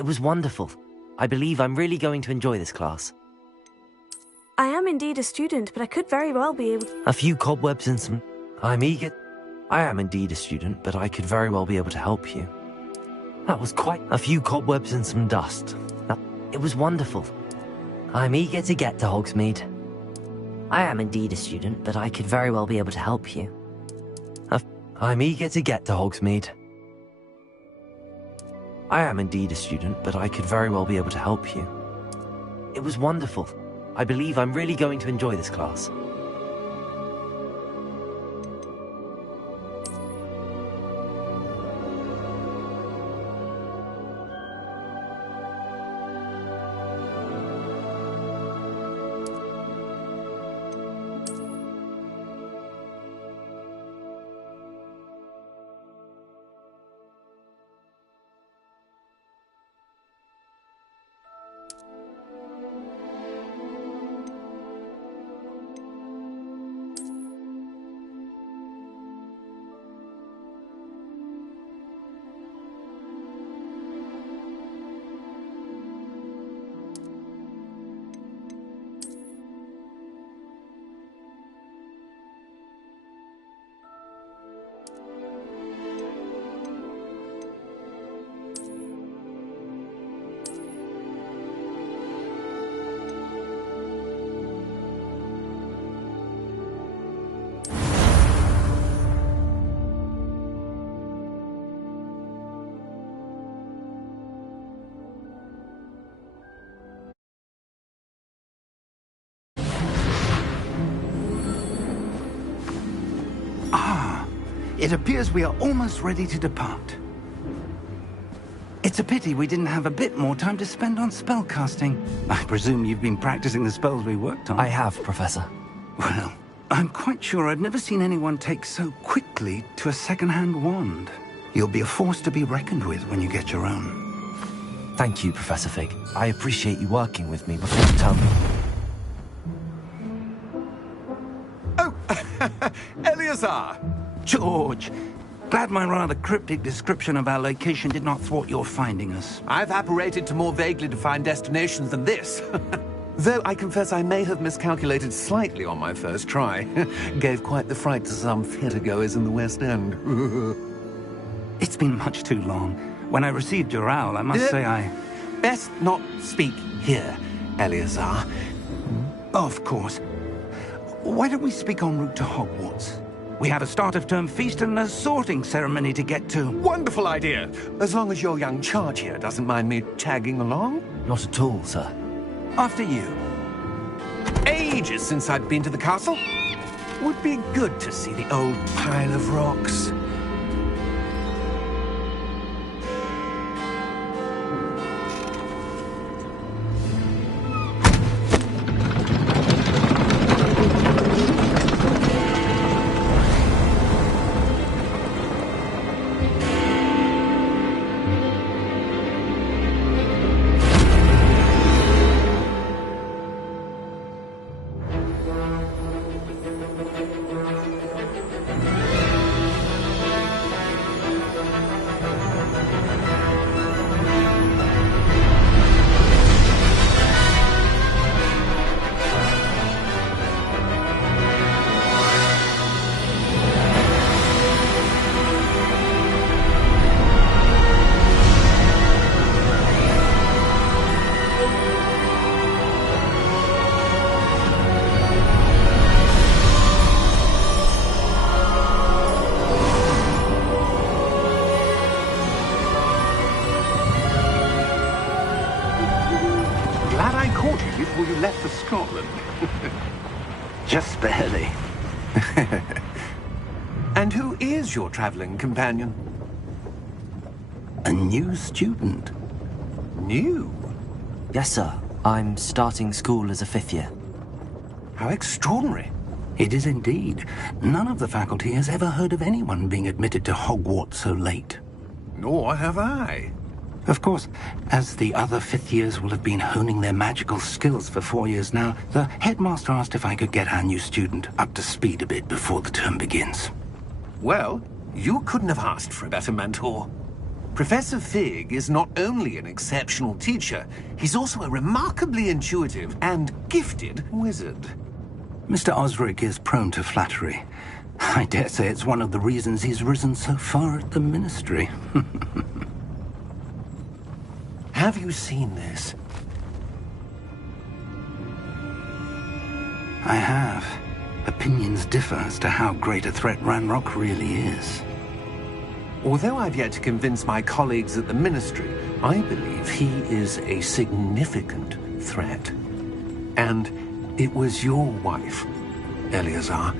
It was wonderful. I believe I'm really going to enjoy this class. I am indeed a student, but I could very well be able to... A few cobwebs and some... I'm eager. I am indeed a student, but I could very well be able to help you. That was quite... A few cobwebs and some dust. It was wonderful. I'm eager to get to Hogsmeade. I am indeed a student, but I could very well be able to help you. I'm eager to get to Hogsmeade. I am indeed a student, but I could very well be able to help you. It was wonderful. I believe I'm really going to enjoy this class. It appears we are almost ready to depart. It's a pity we didn't have a bit more time to spend on spellcasting. I presume you've been practicing the spells we worked on. I have, Professor. Well, I'm quite sure I've never seen anyone take so quickly to a second-hand wand. You'll be a force to be reckoned with when you get your own. Thank you, Professor Fig. I appreciate you working with me before the term. Oh, Eleazar! George! Glad my rather cryptic description of our location did not thwart your finding us. I've apparated to more vaguely defined destinations than this. Though I confess I may have miscalculated slightly on my first try. Gave quite the fright to some theatre-goers in the West End. It's been much too long. When I received your owl, I must say I... Best not speak here, Eleazar. Of course. Why don't we speak en route to Hogwarts? We have a start-of-term feast and a sorting ceremony to get to. Wonderful idea! As long as your young charge here doesn't mind me tagging along. Not at all, sir. After you. Ages since I'd been to the castle. Would be good to see the old pile of rocks. Before you left for Scotland. Just barely. And who is your traveling companion? A new student. New? Yes, sir. I'm starting school as a 5th year. How extraordinary. It is indeed. None of the faculty has ever heard of anyone being admitted to Hogwarts so late. Nor have I. Of course, as the other 5th years will have been honing their magical skills for 4 years now, the headmaster asked if I could get our new student up to speed a bit before the term begins. Well, you couldn't have asked for a better mentor. Professor Fig is not only an exceptional teacher, he's also a remarkably intuitive and gifted wizard. Mr. Osric is prone to flattery. I dare say it's one of the reasons he's risen so far at the Ministry. Have you seen this? I have. Opinions differ as to how great a threat Ranrock really is. Although I've yet to convince my colleagues at the Ministry, I believe he is a significant threat. And it was your wife, Eleazar,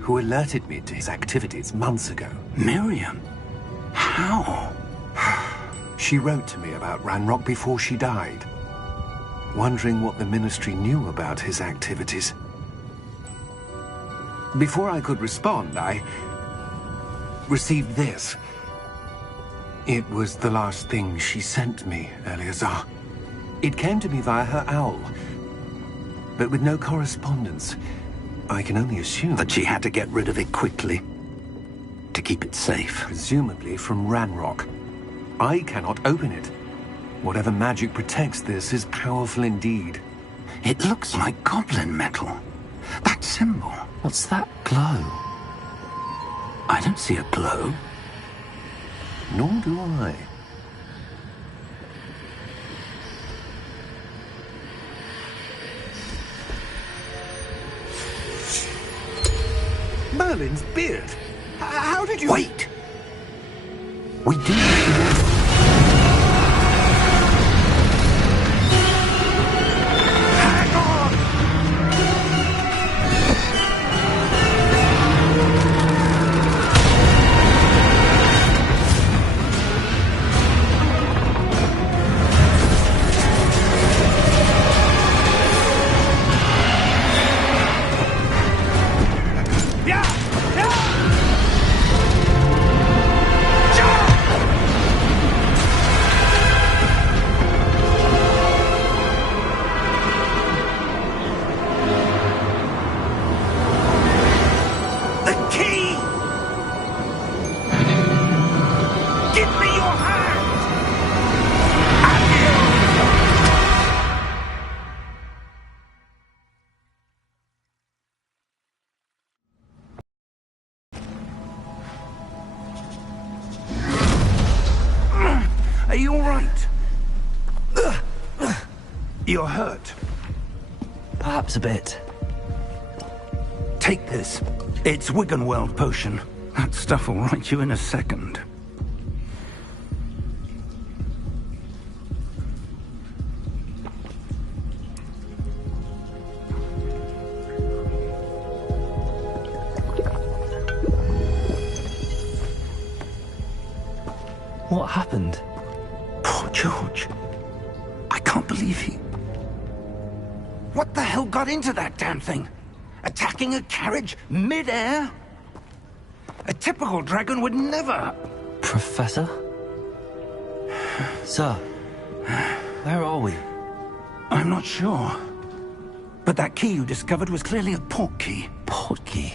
who alerted me to his activities months ago. Miriam? How? She wrote to me about Ranrock before she died, wondering what the Ministry knew about his activities. Before I could respond, I received this. It was the last thing she sent me, Eleazar. It came to me via her owl, but with no correspondence. I can only assume That she had to get rid of it quickly, to keep it safe. presumably from Ranrock. I cannot open it. Whatever magic protects this is powerful indeed. It looks like goblin metal. That symbol. What's that glow? I don't see a glow. Nor do I. Merlin's beard. How did you... Wait! We do... Are you all right? You're hurt. Perhaps a bit. Take this. It's Wiggenweld potion. That stuff will right you in a second. What happened? Poor George. I can't believe he... What the hell got into that damn thing? Attacking a carriage mid-air? A typical dragon would never... Professor? Sir, where are we? I'm not sure. But that key you discovered was clearly a port key. Port key?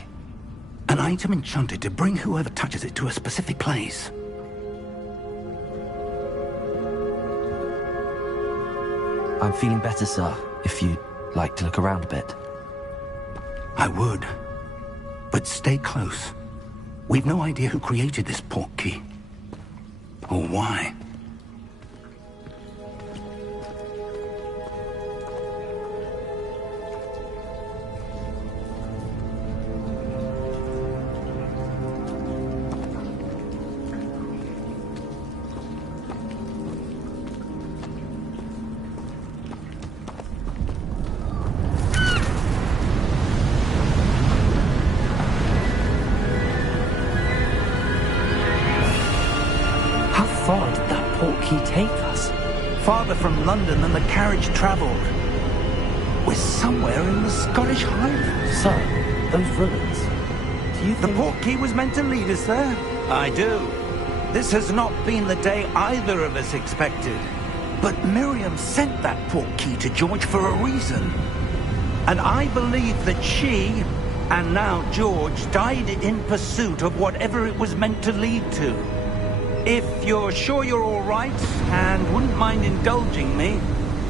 An item enchanted to bring whoever touches it to a specific place. I'm feeling better, sir, if you'd like to look around a bit. I would. But stay close. We've no idea who created this port key. Or why. How far did that port key take us? Farther from London than the carriage travelled. We're somewhere in the Scottish Highlands. Sir, those ruins. Do you The think... port key was meant to lead us there? I do. This has not been the day either of us expected. But Miriam sent that port key to George for a reason. And I believe that she, and now George, died in pursuit of whatever it was meant to lead to. If you're sure you're all right and wouldn't mind indulging me,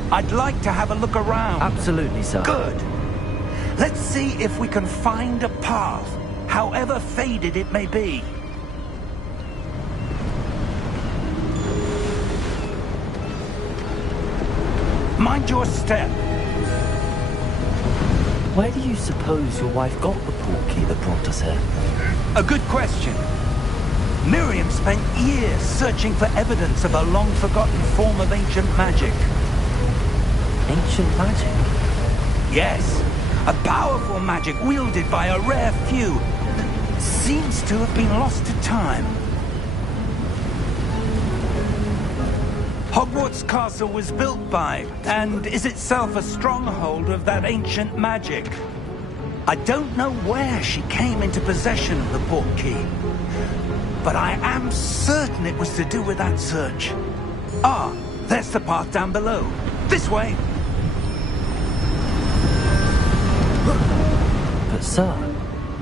I'd like to have a look around. Absolutely, sir. Good. Let's see if we can find a path, however faded it may be. Mind your step. Where do you suppose your wife got the portkey that brought us here? A good question. Miriam spent years searching for evidence of a long-forgotten form of ancient magic. Ancient magic? Yes, a powerful magic wielded by a rare few that seems to have been lost to time. Hogwarts Castle was built by, and is itself a stronghold of that ancient magic. I don't know where she came into possession of the portkey, but I am certain it was to do with that search. Ah, there's the path down below. This way! But sir,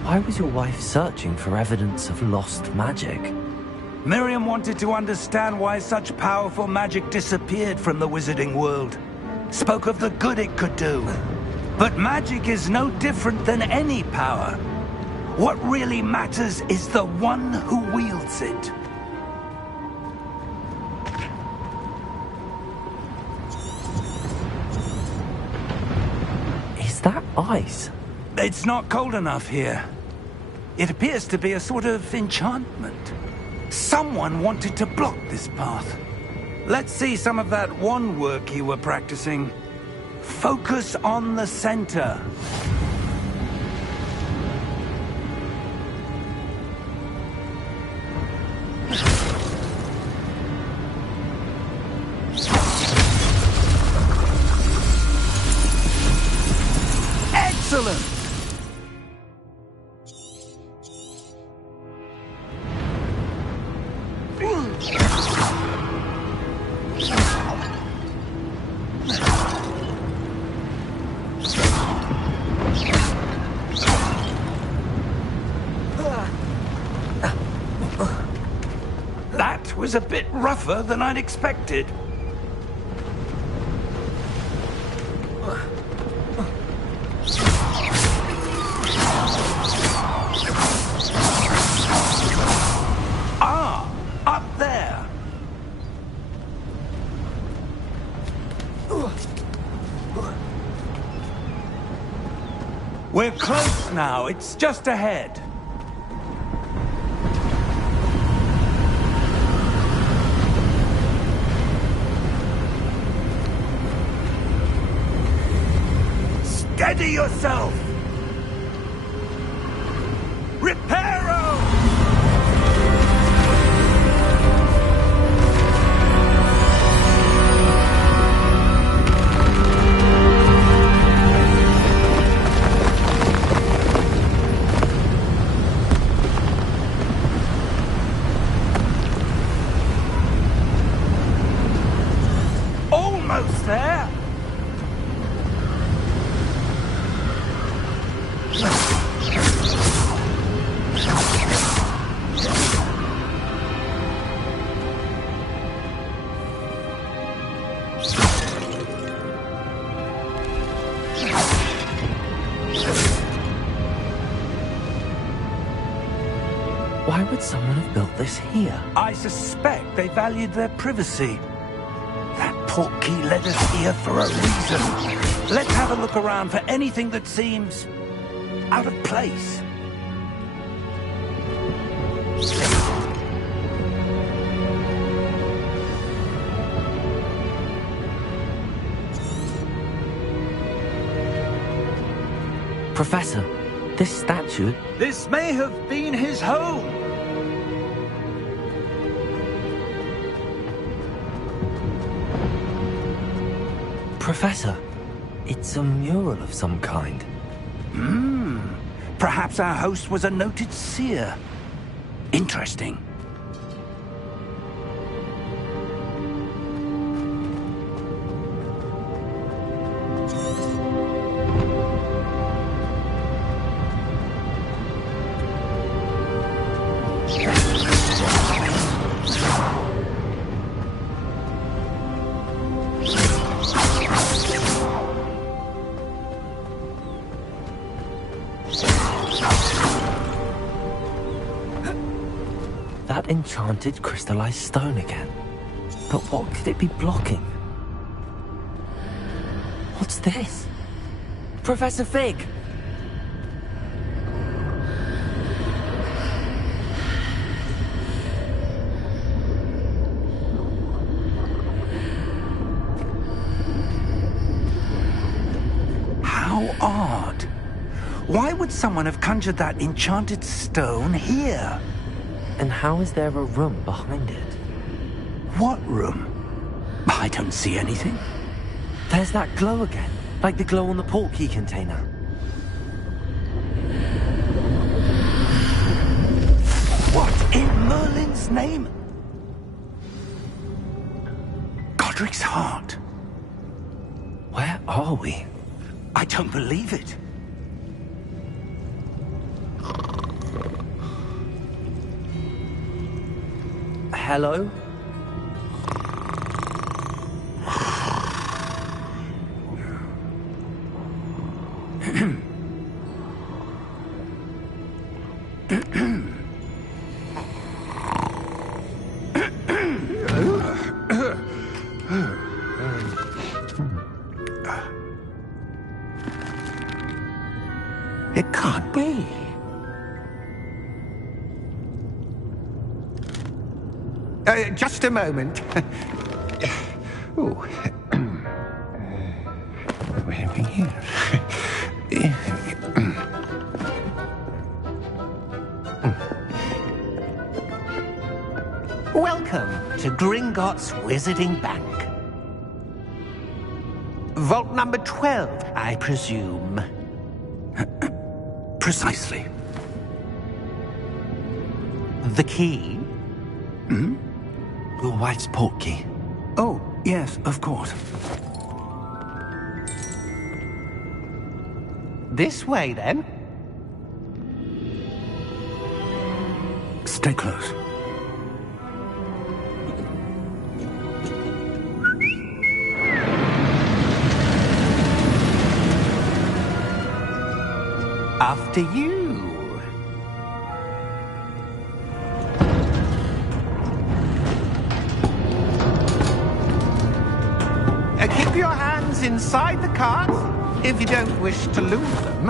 why was your wife searching for evidence of lost magic? Miriam wanted to understand why such powerful magic disappeared from the wizarding world. Spoke of the good it could do. But magic is no different than any power. What really matters is the one who wields it. Is that ice? It's not cold enough here. It appears to be a sort of enchantment. Someone wanted to block this path. Let's see some of that wand work you were practicing. Focus on the center. Excellent! That was a bit rougher than I'd expected. Ah, up there. We're close now. It's just ahead. Steady yourself! Reparo! Almost there! Why would someone have built this here? I suspect they valued their privacy. That portkey led us here for a reason. Let's have a look around for anything that seems out of place. Professor, this statue... This may have been his home. Professor, it's a mural of some kind. Perhaps our host was a noted seer. Interesting. That enchanted crystallized stone again. But what could it be blocking? What's this? Professor Fig! How odd. Why would someone have conjured that enchanted stone here? And how is there a room behind it? What room? I don't see anything. There's that glow again, like the glow on the portkey container. What in Merlin's name? Godric's heart. Where are we? I don't believe it. Hello? It can't be. Just a moment. Oh. Where are we here? Welcome to Gringotts Wizarding Bank. Vault number 12, I presume. Precisely. The key? Hmm? Your wife's portkey. Oh, yes, of course. This way, then. Stay close. After you. Keep your hands inside the cart if you don't wish to lose them.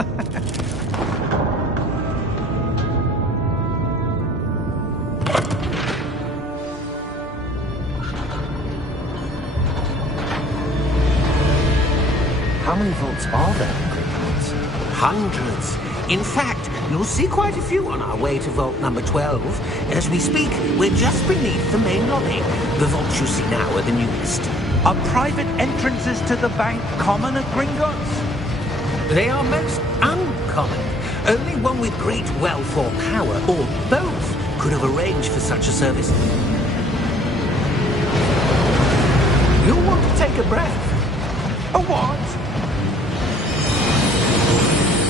How many vaults are there in Gringotts? Hundreds. In fact, you'll see quite a few on our way to vault number 12. As we speak, we're just beneath the main lobby. The vaults you see now are the newest. Are private entrances to the bank common at Gringotts? They are most uncommon. Only one with great wealth or power, or both, could have arranged for such a service. You'll want to take a breath. A what?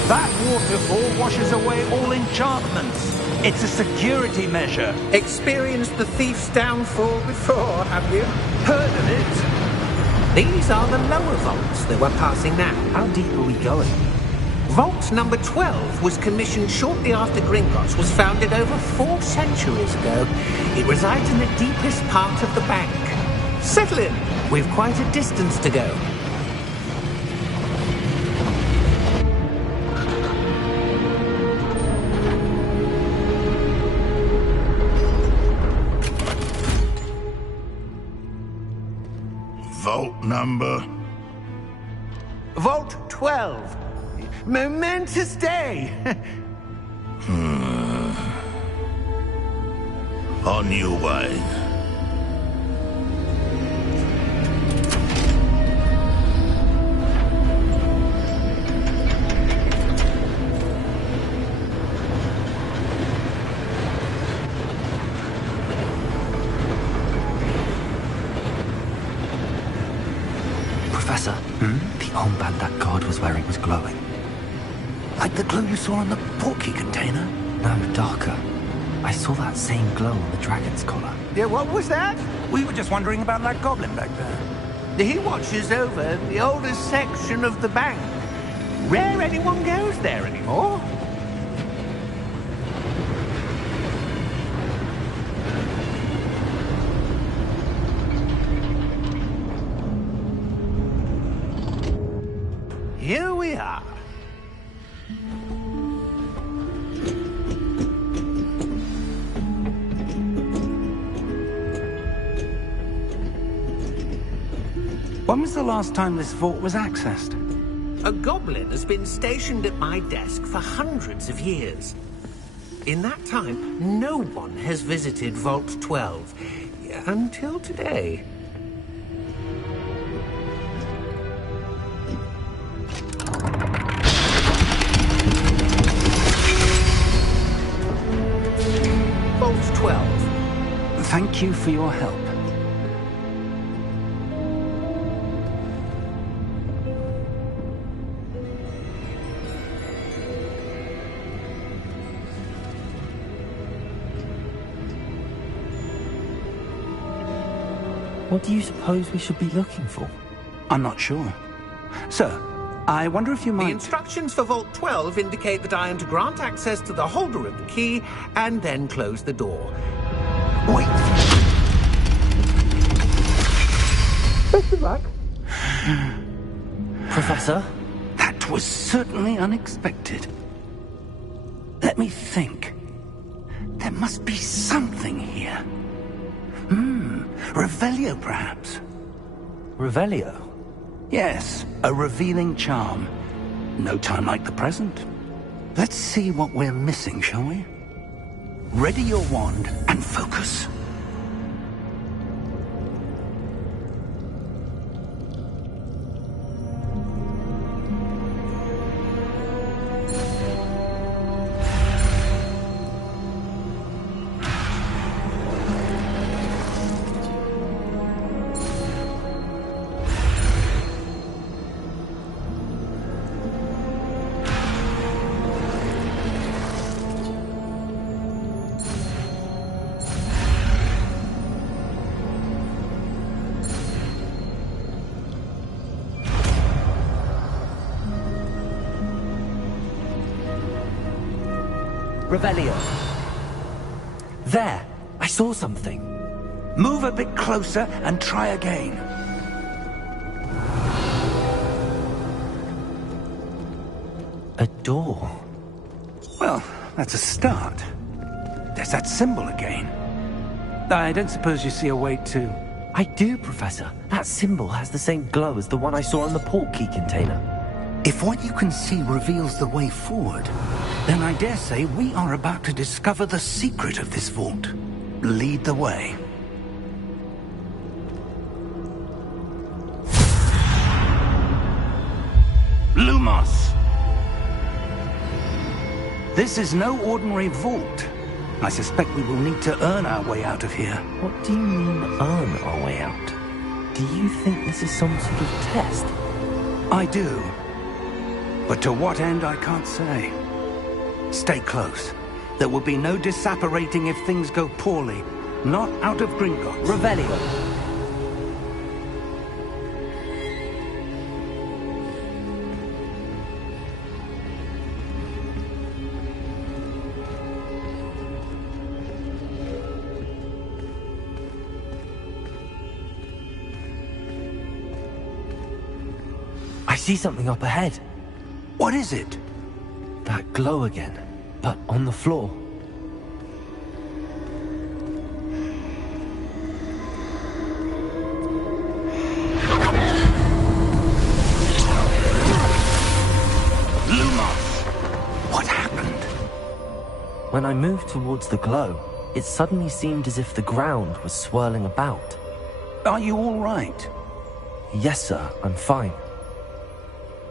That waterfall washes away all enchantments. It's a security measure. Experienced the thief's downfall before, have you? Heard of it? These are the lower vaults that we're passing now. How deep are we going? Vault number 12 was commissioned shortly after Gringotts was founded over 4 centuries ago. It resides in the deepest part of the bank. Settle in. We've quite a distance to go. Vault number? Vault 12. Momentous day. On your way. Professor, the armband that guard was wearing was glowing. Like the glow you saw on the portkey container? No, darker. I saw that same glow on the dragon's collar. Yeah, what was that? We were just wondering about that goblin back there. He watches over the oldest section of the bank. Rare anyone goes there anymore. When was the last time this vault was accessed? A goblin has been stationed at my desk for hundreds of years. In that time, no one has visited Vault 12. Until today. Vault 12. Thank you for your help. What do you suppose we should be looking for? I'm not sure. Sir, I wonder if you might... The instructions for Vault 12 indicate that I am to grant access to the holder of the key and then close the door. Wait. Best of luck. Professor? That was certainly unexpected. Let me think. There must be something here. Revelio, perhaps? Revelio? Yes, a revealing charm. No time like the present. Let's see what we're missing, shall we? Ready your wand and focus. Revelio. There! I saw something. Move a bit closer and try again. A door. Well, that's a start. There's that symbol again. I don't suppose you see a way to... I do, Professor. That symbol has the same glow as the one I saw in the portkey container. If what you can see reveals the way forward, then I dare say we are about to discover the secret of this vault. Lead the way. Lumos! This is no ordinary vault. I suspect we will need to earn our way out of here. What do you mean, earn our way out? Do you think this is some sort of test? I do. But to what end, I can't say. Stay close. There will be no disapparating if things go poorly. Not out of Gringotts. Revelio. I see something up ahead. What is it? That glow again, but on the floor. Lumos! What happened? When I moved towards the glow, it suddenly seemed as if the ground was swirling about. Are you all right? Yes, sir, I'm fine.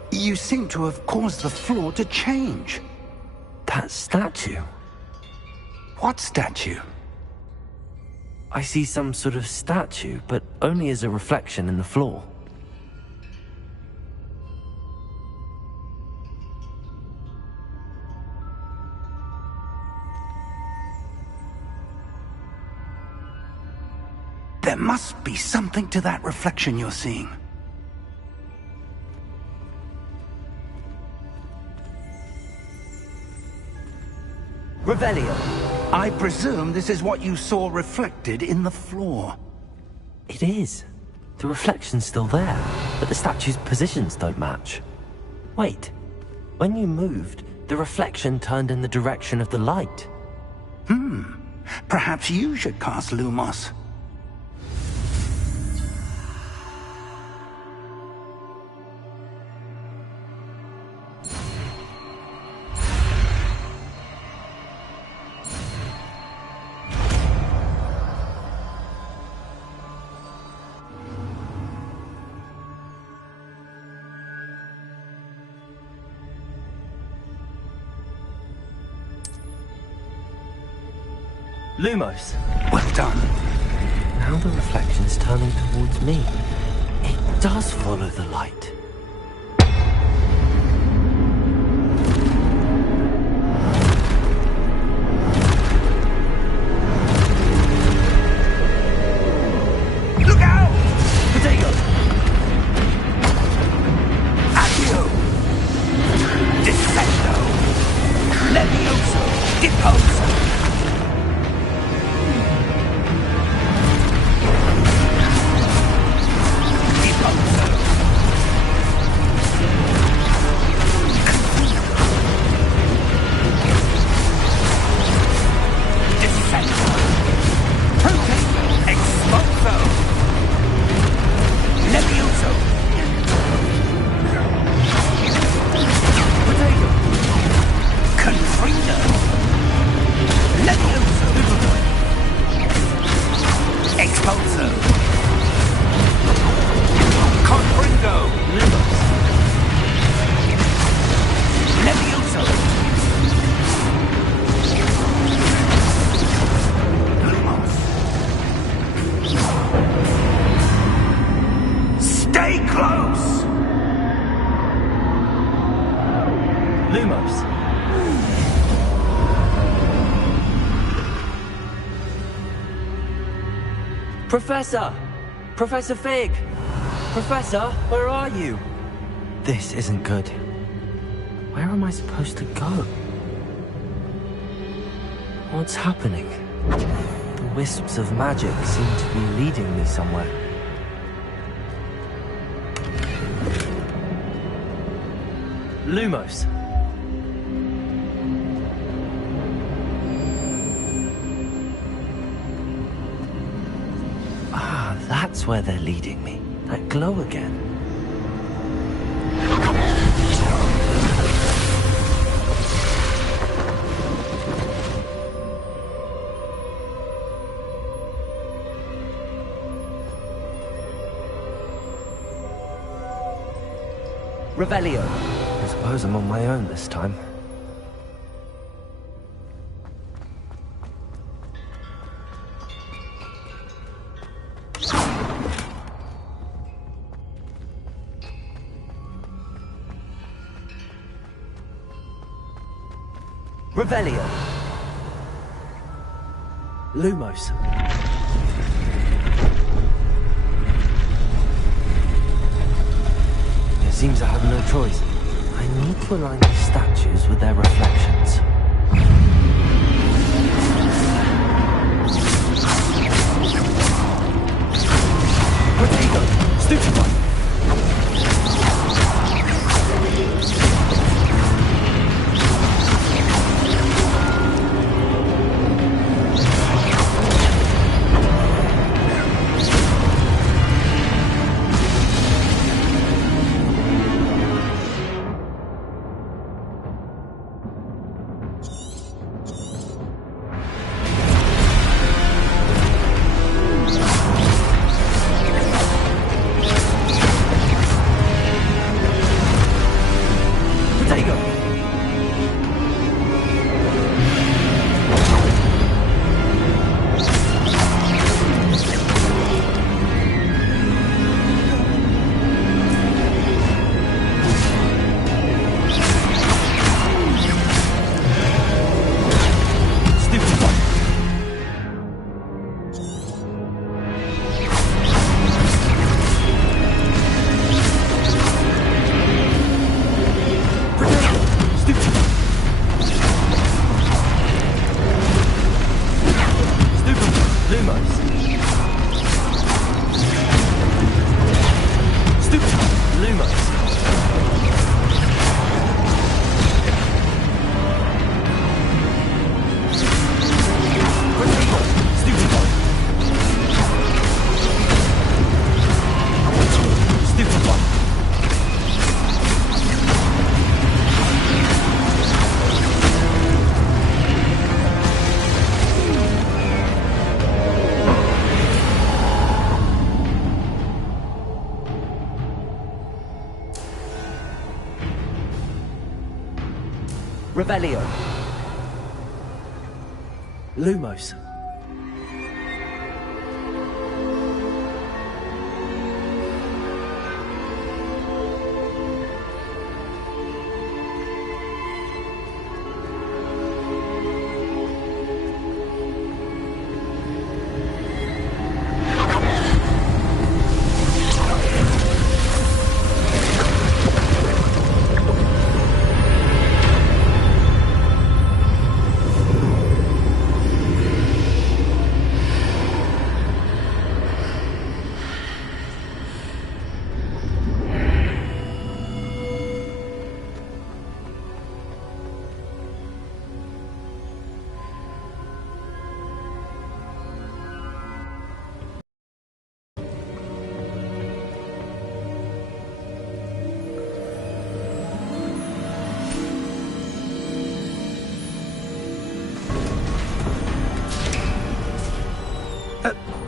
You seem to have caused the floor to change. That statue. What statue? I see some sort of statue, but only as a reflection in the floor. There must be something to that reflection you're seeing. Revelio. I presume this is what you saw reflected in the floor. It is. The reflection's still there, but the statue's positions don't match. Wait, When you moved, the reflection turned in the direction of the light. Perhaps you should cast Lumos. Lumos. Well done. Now the reflection's turning towards me. It does follow the light. Look out! Potato! Accio! Descendo! Levioso! Deposo! Professor! Professor Fig! Professor, where are you? This isn't good. Where am I supposed to go? What's happening? The wisps of magic seem to be leading me somewhere. Lumos. That's where they're leading me. That glow again. Revelio. I suppose I'm on my own this time. Revelio. Lumos. It seems I have no choice. I need to align the statues with their reflections. Potato! Stupefy! Revelio. Lumos.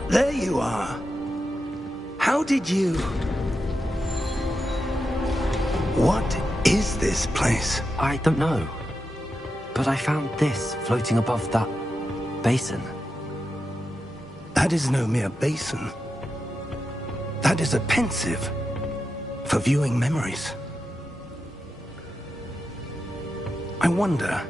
There you are. How did you... What is this place? I don't know. But I found this floating above that basin. That is no mere basin. That is a pensive for viewing memories. I wonder...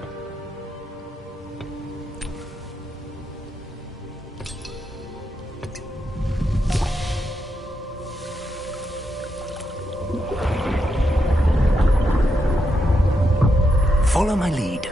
Follow my lead.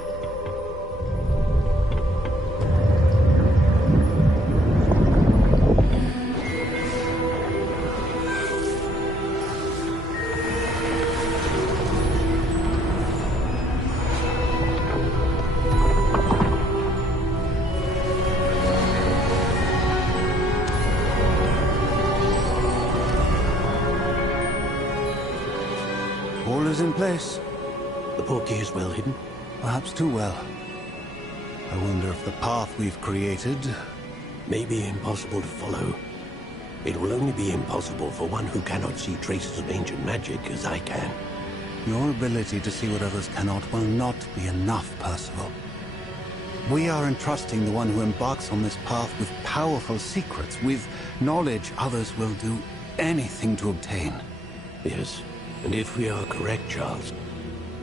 All is in place. The portkey is well hidden. Perhaps too well. I wonder if the path we've created... May be impossible to follow. It will only be impossible for one who cannot see traces of ancient magic as I can. Your ability to see what others cannot will not be enough, Percival. We are entrusting the one who embarks on this path with powerful secrets, with knowledge others will do anything to obtain. Yes, and if we are correct, Charles,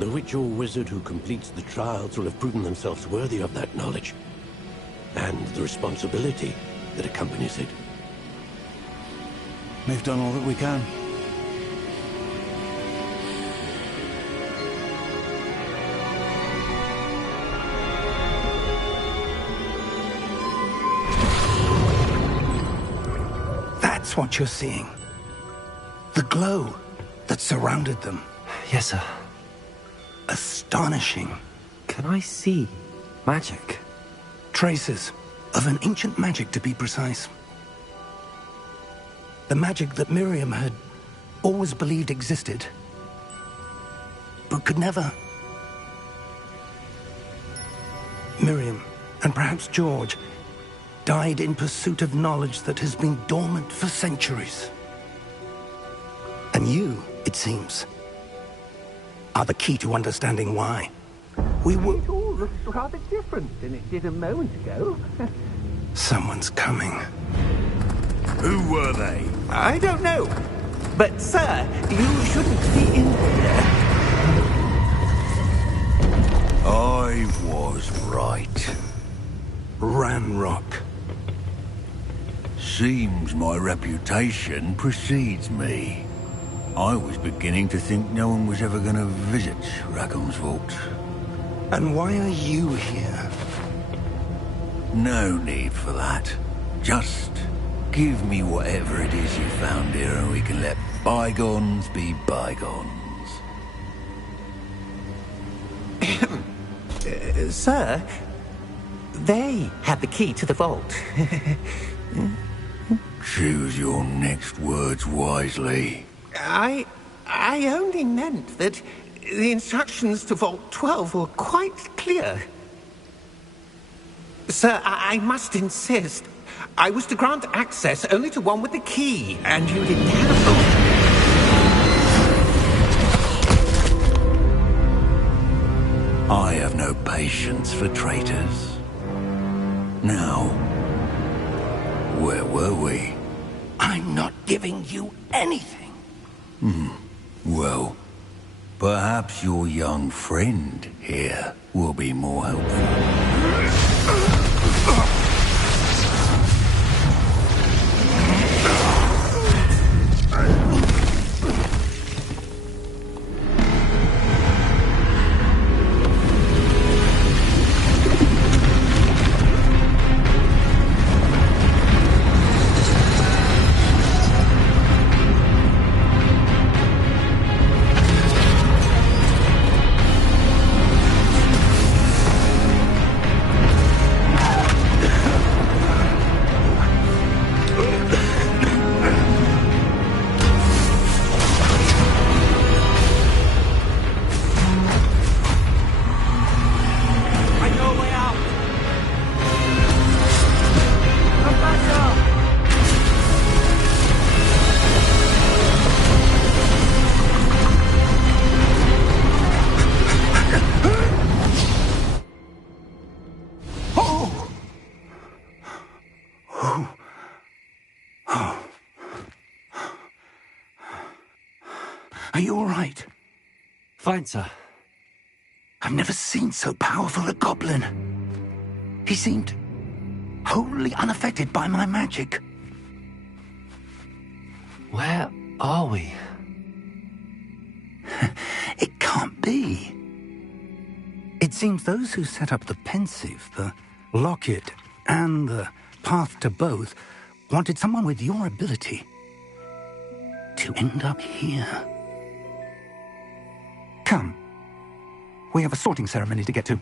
the witch or wizard who completes the trials will have proven themselves worthy of that knowledge, and the responsibility that accompanies it. We've done all that we can. That's what you're seeing. The glow that surrounded them. Yes, sir. Astonishing. Can I see magic? Traces of an ancient magic, to be precise. The magic that Miriam had always believed existed, but could never. Miriam, and perhaps George, died in pursuit of knowledge that has been dormant for centuries. And you, it seems, are the key to understanding why. We were... It all looks rather different than it did a moment ago. Someone's coming. Who were they? I don't know. But, sir, you shouldn't be in here. I was right. Ranrock. Seems my reputation precedes me. I was beginning to think no one was ever going to visit Rackham's vault. And why are you here? No need for that. Just give me whatever it is you found here and we can let bygones be bygones. Sir, they have the key to the vault. Choose your next words wisely. I only meant that the instructions to Vault 12 were quite clear. Sir, I must insist. I was to grant access only to one with the key, and you didn't have them. I have no patience for traitors. Now, where were we? I'm not giving you anything. Well, perhaps your young friend here will be more helpful. Are you all right? Fine, sir. I've never seen so powerful a goblin. He seemed wholly unaffected by my magic. Where are we? It can't be. It seems those who set up the pensive, the locket, and the path to both wanted someone with your ability to end up here. Come. We have a sorting ceremony to get to.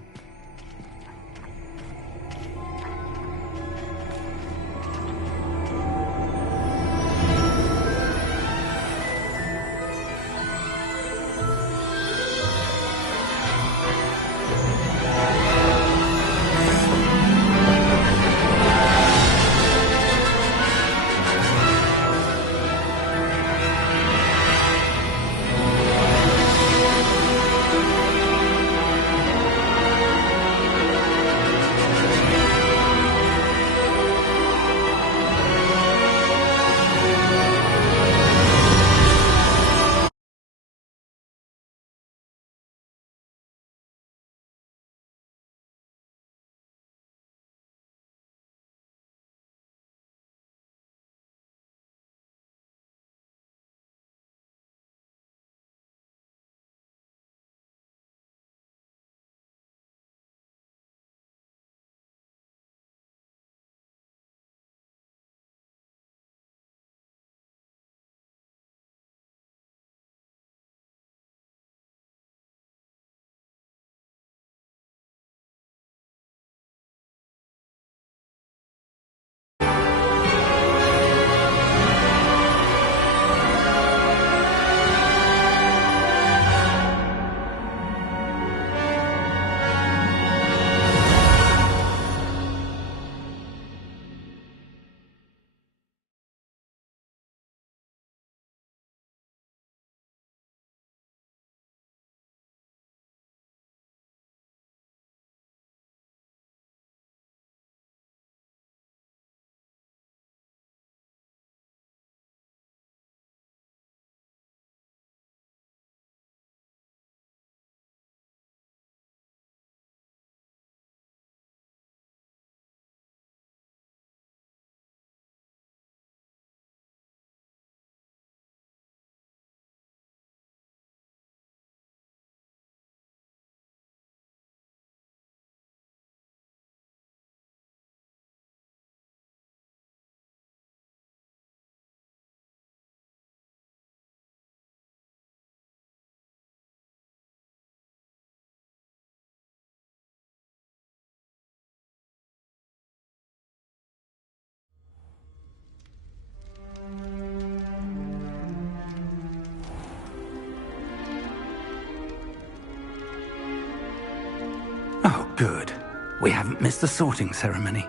Oh, good. We haven't missed the sorting ceremony.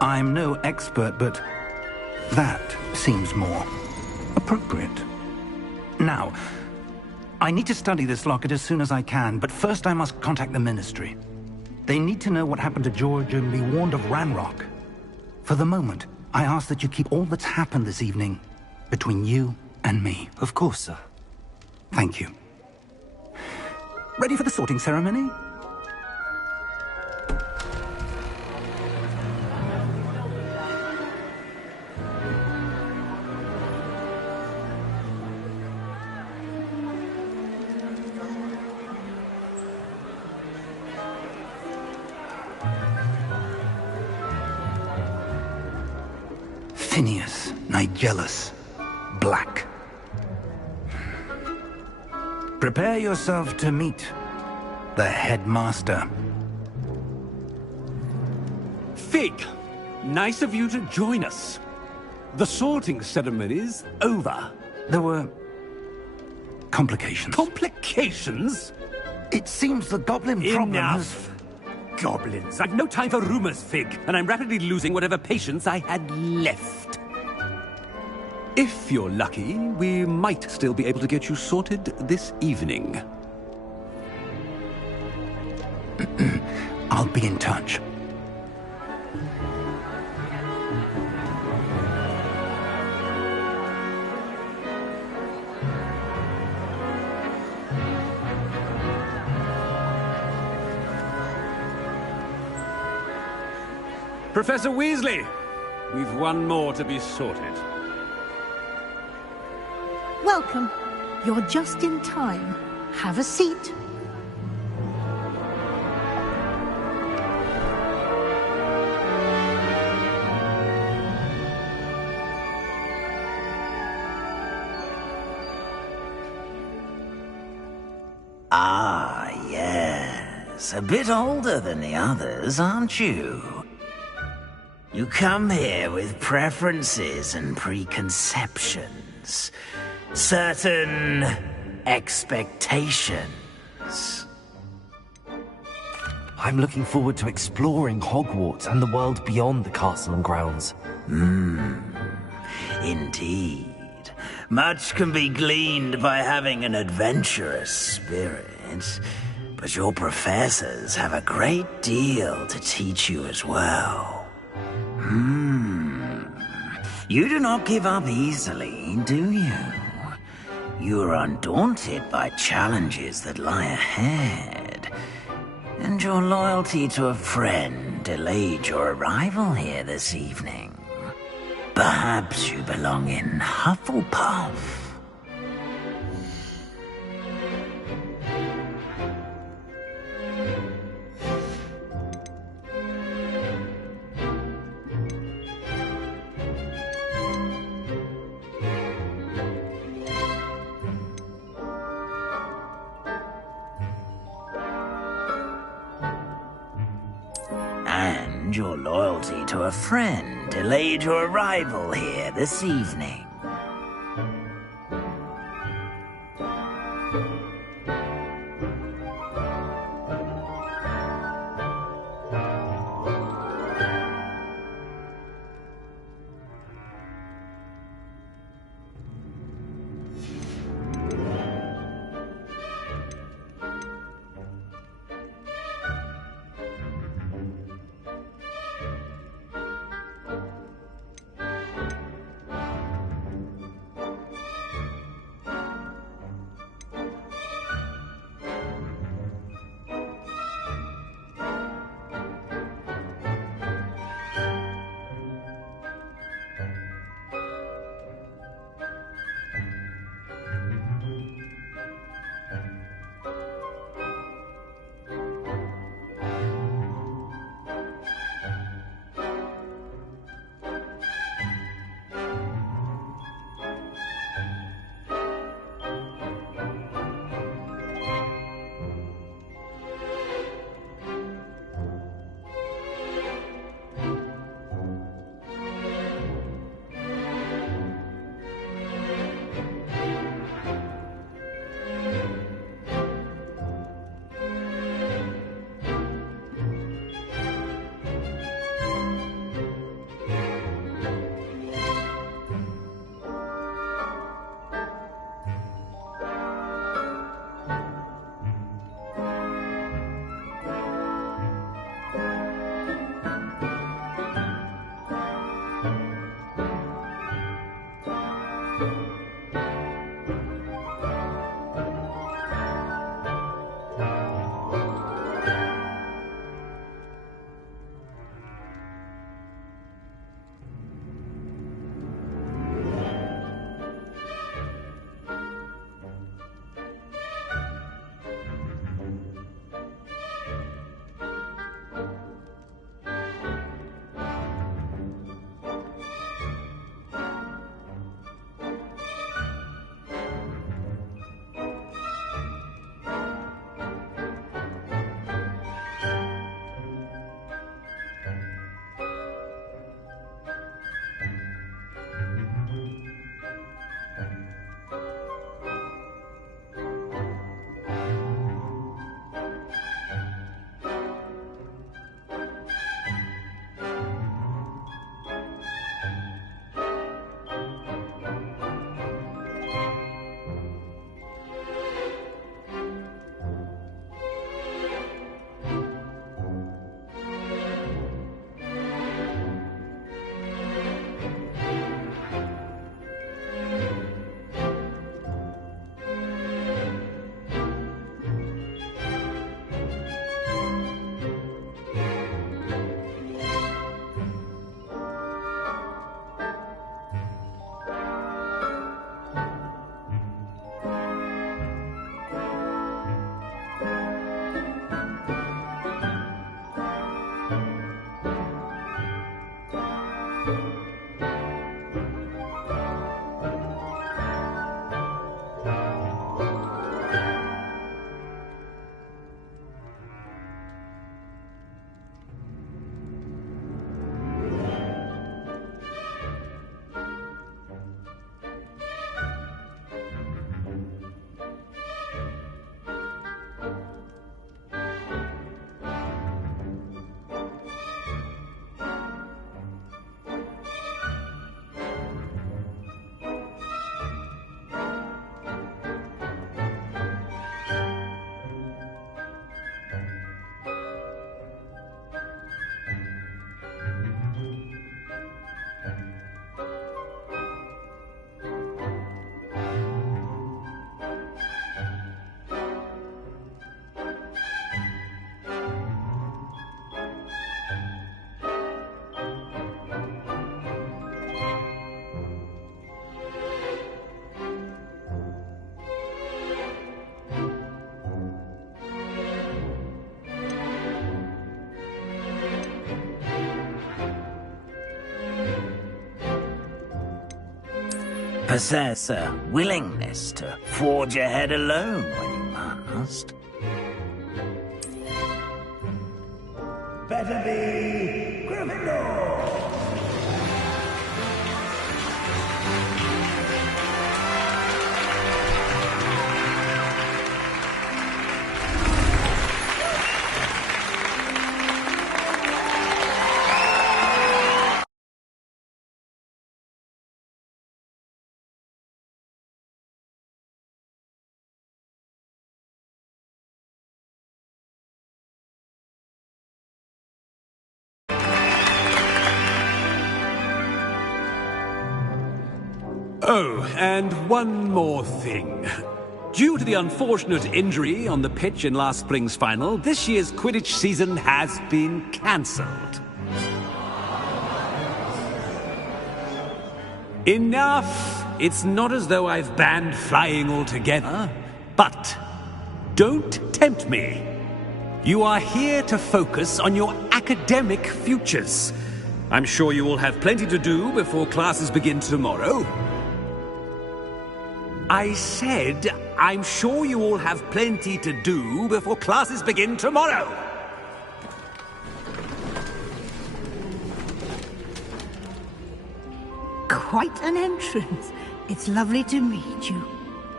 I'm no expert, but that seems more appropriate. Now, I need to study this locket as soon as I can, but first I must contact the Ministry. They need to know what happened to George and be warned of Ranrock. For the moment, I ask that you keep all that's happened this evening between you and me. Of course, sir. Thank you. Ready for the sorting ceremony? Phineas, Nigellus, Black. Prepare yourself to meet the headmaster. Fig, nice of you to join us. The sorting ceremony's over. There were complications. Complications? It seems the goblin problem has... Enough! Goblins. I've no time for rumors, Fig, and I'm rapidly losing whatever patience I had left. If you're lucky, we might still be able to get you sorted this evening. I'll be in touch. Professor Weasley, we've one more to be sorted. Welcome. You're just in time. Have a seat. Ah, yes. A bit older than the others, aren't you? You come here with preferences and preconceptions. Certain expectations. I'm looking forward to exploring Hogwarts and the world beyond the castle and grounds. Indeed. Much can be gleaned by having an adventurous spirit, but your professors have a great deal to teach you as well. You do not give up easily, do you? You are undaunted by challenges that lie ahead, and your loyalty to a friend delayed your arrival here this evening. Perhaps you belong in Hufflepuff. And your loyalty to a friend delayed your arrival here this evening. possess a willingness to forge ahead alone when you must. Better be Gryffindor! Oh, and one more thing. Due to the unfortunate injury on the pitch in last spring's final, this year's Quidditch season has been cancelled. Enough! It's not as though I've banned flying altogether, but don't tempt me. You are here to focus on your academic futures. I'm sure you will have plenty to do before classes begin tomorrow. I said, I'm sure you all have plenty to do before classes begin tomorrow. Quite an entrance. It's lovely to meet you.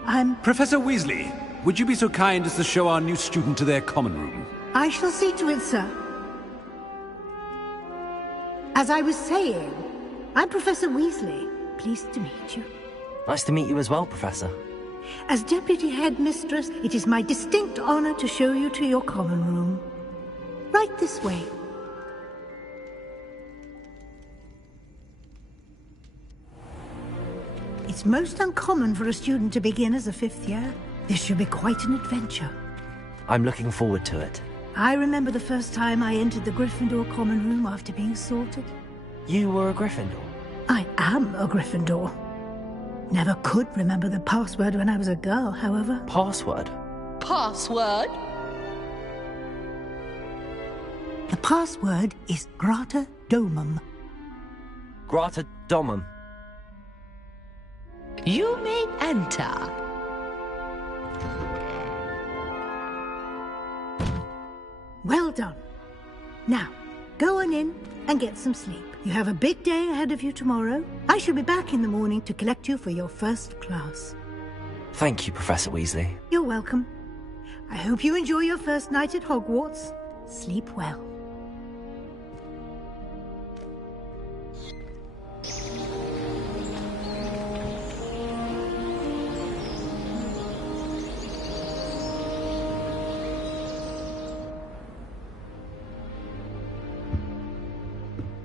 I'm... Professor Weasley, would you be so kind as to show our new student to their common room? I shall see to it, sir. As I was saying, I'm Professor Weasley. Pleased to meet you. Nice to meet you as well, Professor. As Deputy Headmistress, it is my distinct honor to show you to your common room. Right this way. It's most uncommon for a student to begin as a fifth year. This should be quite an adventure. I'm looking forward to it. I remember the first time I entered the Gryffindor common room after being sorted. You were a Gryffindor? I am a Gryffindor. Never could remember the password when I was a girl, however. Password? Password? The password is Grata Domum. Grata Domum. You may enter. Well done. Now, go on in and get some sleep. You have a big day ahead of you tomorrow. I shall be back in the morning to collect you for your first class. Thank you, Professor Weasley. You're welcome. I hope you enjoy your first night at Hogwarts. Sleep well.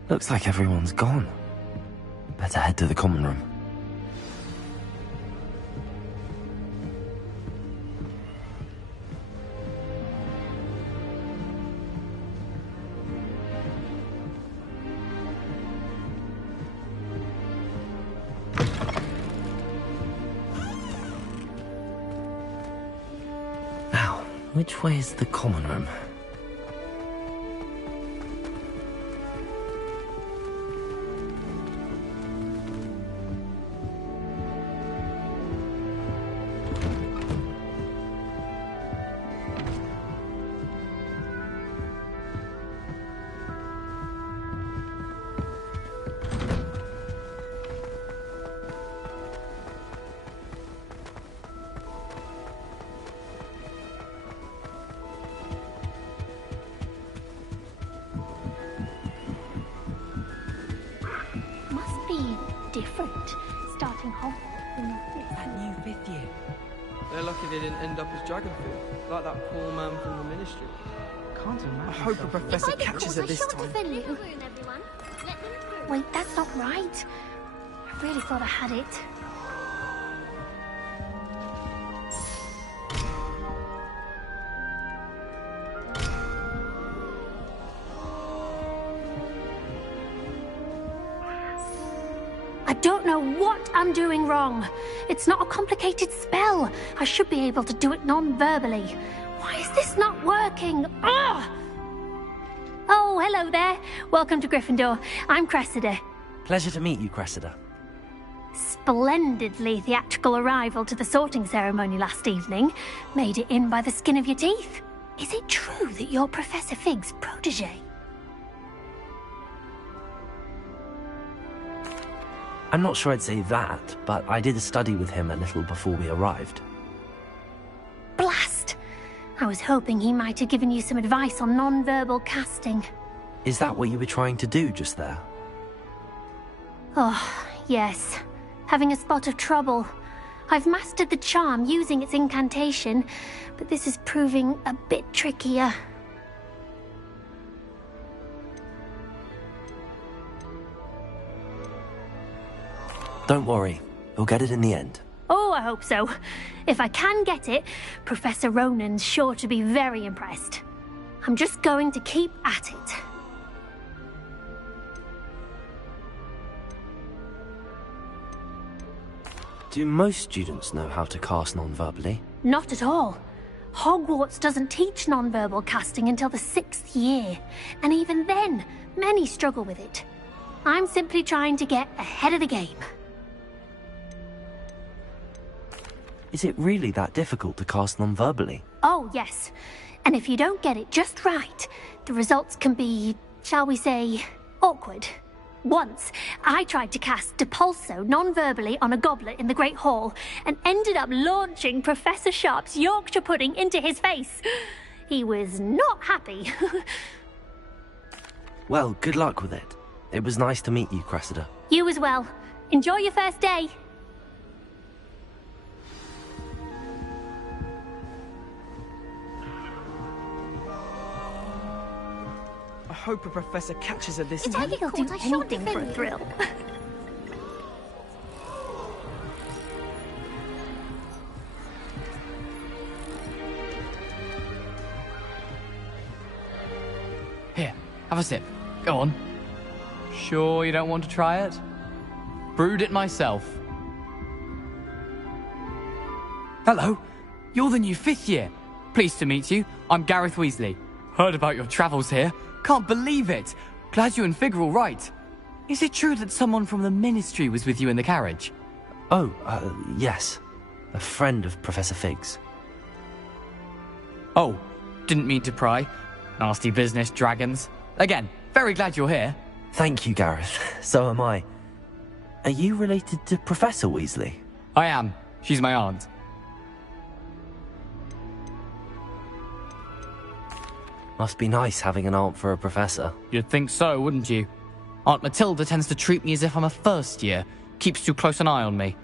Looks like everyone's gone. Better head to the common room. Now, which way is the common room? Different, starting Hogwarts in that new fifth year. They're lucky they didn't end up as dragon food, like that poor man from the ministry. Can't imagine. I hope a professor catches her this time. Wait, that's not right. I really thought I had it. I don't know what I'm doing wrong. It's not a complicated spell. I should be able to do it non-verbally. Why is this not working? Ugh! Oh, hello there. Welcome to Gryffindor. I'm Cressida. Pleasure to meet you, Cressida. splendidly theatrical arrival to the sorting ceremony last evening made it in by the skin of your teeth. Is it true that you're Professor Fig's protege? I'm not sure I'd say that, but I did study with him a little before we arrived. Blast! I was hoping he might have given you some advice on non-verbal casting. Is that what you were trying to do just there? Oh, yes. Having a spot of trouble. I've mastered the charm using its incantation, but this is proving a bit trickier. Don't worry, we'll get it in the end. Oh, I hope so. If I can get it, Professor Ronan's sure to be very impressed. I'm just going to keep at it. Do most students know how to cast non-verbally? Not at all. Hogwarts doesn't teach non-verbal casting until the 6th year, and even then, many struggle with it. I'm simply trying to get ahead of the game. Is it really that difficult to cast non-verbally? Oh, yes. And if you don't get it just right, the results can be, shall we say, awkward. Once, I tried to cast Depulso non-verbally on a goblet in the Great Hall and ended up launching Professor Sharp's Yorkshire pudding into his face. He was not happy. Well, good luck with it. It was nice to meet you, Cressida. You as well. Enjoy your first day. I hope a professor catches her this It's time. like he'll do anything for a thrill. Here, have a sip. Go on. Sure you don't want to try it? Brewed it myself. Hello, you're the new 5th year. Pleased to meet you. I'm Gareth Weasley. Heard about your travels here. Can't believe it. Glad you and Fig are all right. Is it true that someone from the Ministry was with you in the carriage? Oh, yes. A friend of Professor Fig's. Oh, didn't mean to pry. Nasty business, dragons. Again, very glad you're here. Thank you, Gareth. So am I. Are you related to Professor Weasley? I am. She's my aunt. Must be nice having an aunt for a professor. You'd think so, wouldn't you? Aunt Matilda tends to treat me as if I'm a first year. Keeps too close an eye on me.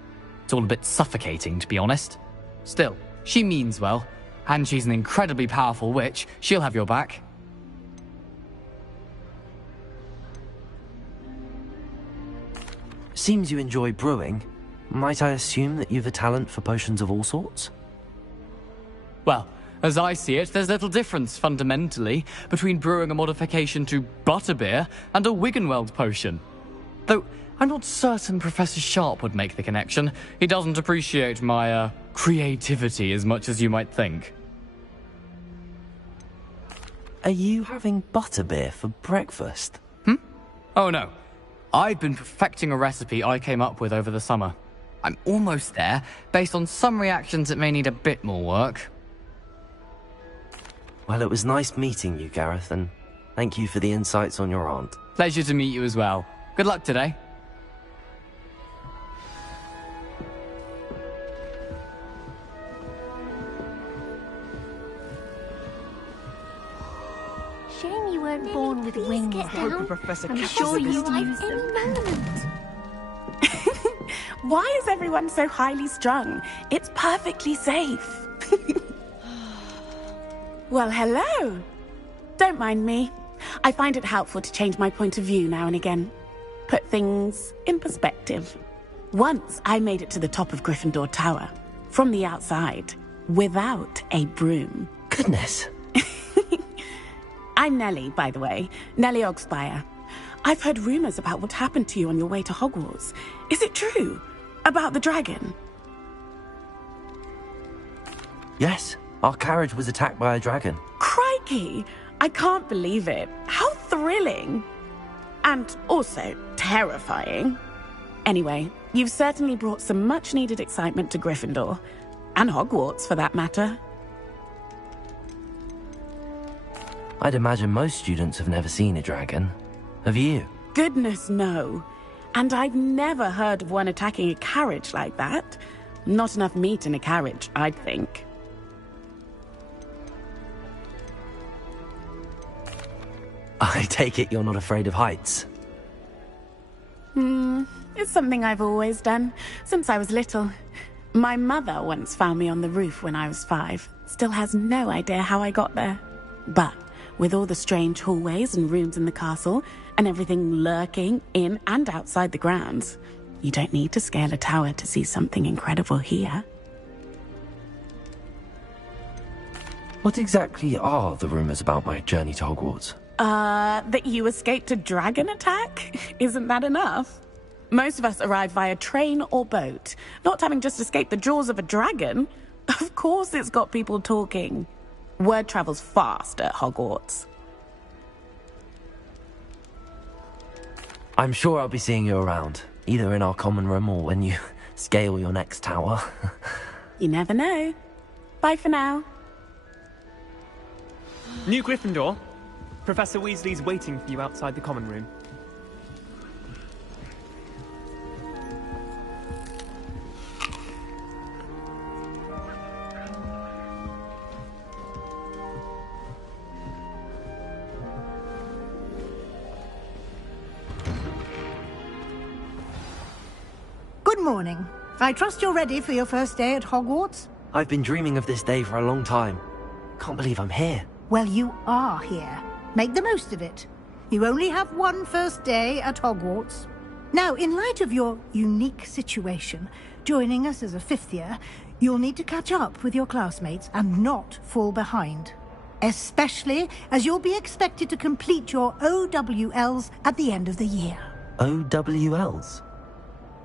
It's all a bit suffocating, to be honest. Still, she means well. And she's an incredibly powerful witch. She'll have your back. Seems you enjoy brewing. Might I assume that you've a talent for potions of all sorts? Well, as I see it, there's little difference, fundamentally, between brewing a modification to butterbeer and a Wiggenweld potion. Though, I'm not certain Professor Sharp would make the connection. He doesn't appreciate my, creativity as much as you might think. Are you having butterbeer for breakfast? Oh no. I've been perfecting a recipe I came up with over the summer. I'm almost there, based on some reactions that may need a bit more work. Well, it was nice meeting you, Gareth, and thank you for the insights on your aunt. Pleasure to meet you as well. Good luck today. Shame you weren't born with wings, down. I'm sure you'd use them. Why is everyone so highly strung? It's perfectly safe. Well, hello. Don't mind me. I find it helpful to change my point of view now and again. Put things in perspective. Once I made it to the top of Gryffindor Tower, from the outside, without a broom. Goodness. I'm Nellie, by the way. Nellie Ogspire. I've heard rumors about what happened to you on your way to Hogwarts. Is it true? About the dragon? Yes, our carriage was attacked by a dragon. Crikey! I can't believe it. How thrilling. And also terrifying. Anyway, you've certainly brought some much-needed excitement to Gryffindor. And Hogwarts, for that matter. I'd imagine most students have never seen a dragon. Have you? Goodness, no. And I've never heard of one attacking a carriage like that. Not enough meat in a carriage, I'd think. I take it you're not afraid of heights. It's something I've always done, since I was little. My mother once found me on the roof when I was 5. Still has no idea how I got there. But with all the strange hallways and rooms in the castle, and everything lurking in and outside the grounds, you don't need to scale a tower to see something incredible here. What exactly are the rumors about my journey to Hogwarts? That you escaped a dragon attack? Isn't that enough? Most of us arrive via train or boat, not having just escaped the jaws of a dragon. Of course it's got people talking. Word travels fast at Hogwarts. I'm sure I'll be seeing you around, either in our common room or when you scale your next tower. You never know. Bye for now. New Gryffindor. Professor Weasley's waiting for you outside the common room. Good morning. I trust you're ready for your first day at Hogwarts? I've been dreaming of this day for a long time. Can't believe I'm here. Well, you are here. Make the most of it. You only have one first day at Hogwarts. Now, in light of your unique situation, joining us as a 5th year, you'll need to catch up with your classmates and not fall behind. Especially as you'll be expected to complete your OWLs at the end of the year. OWLs?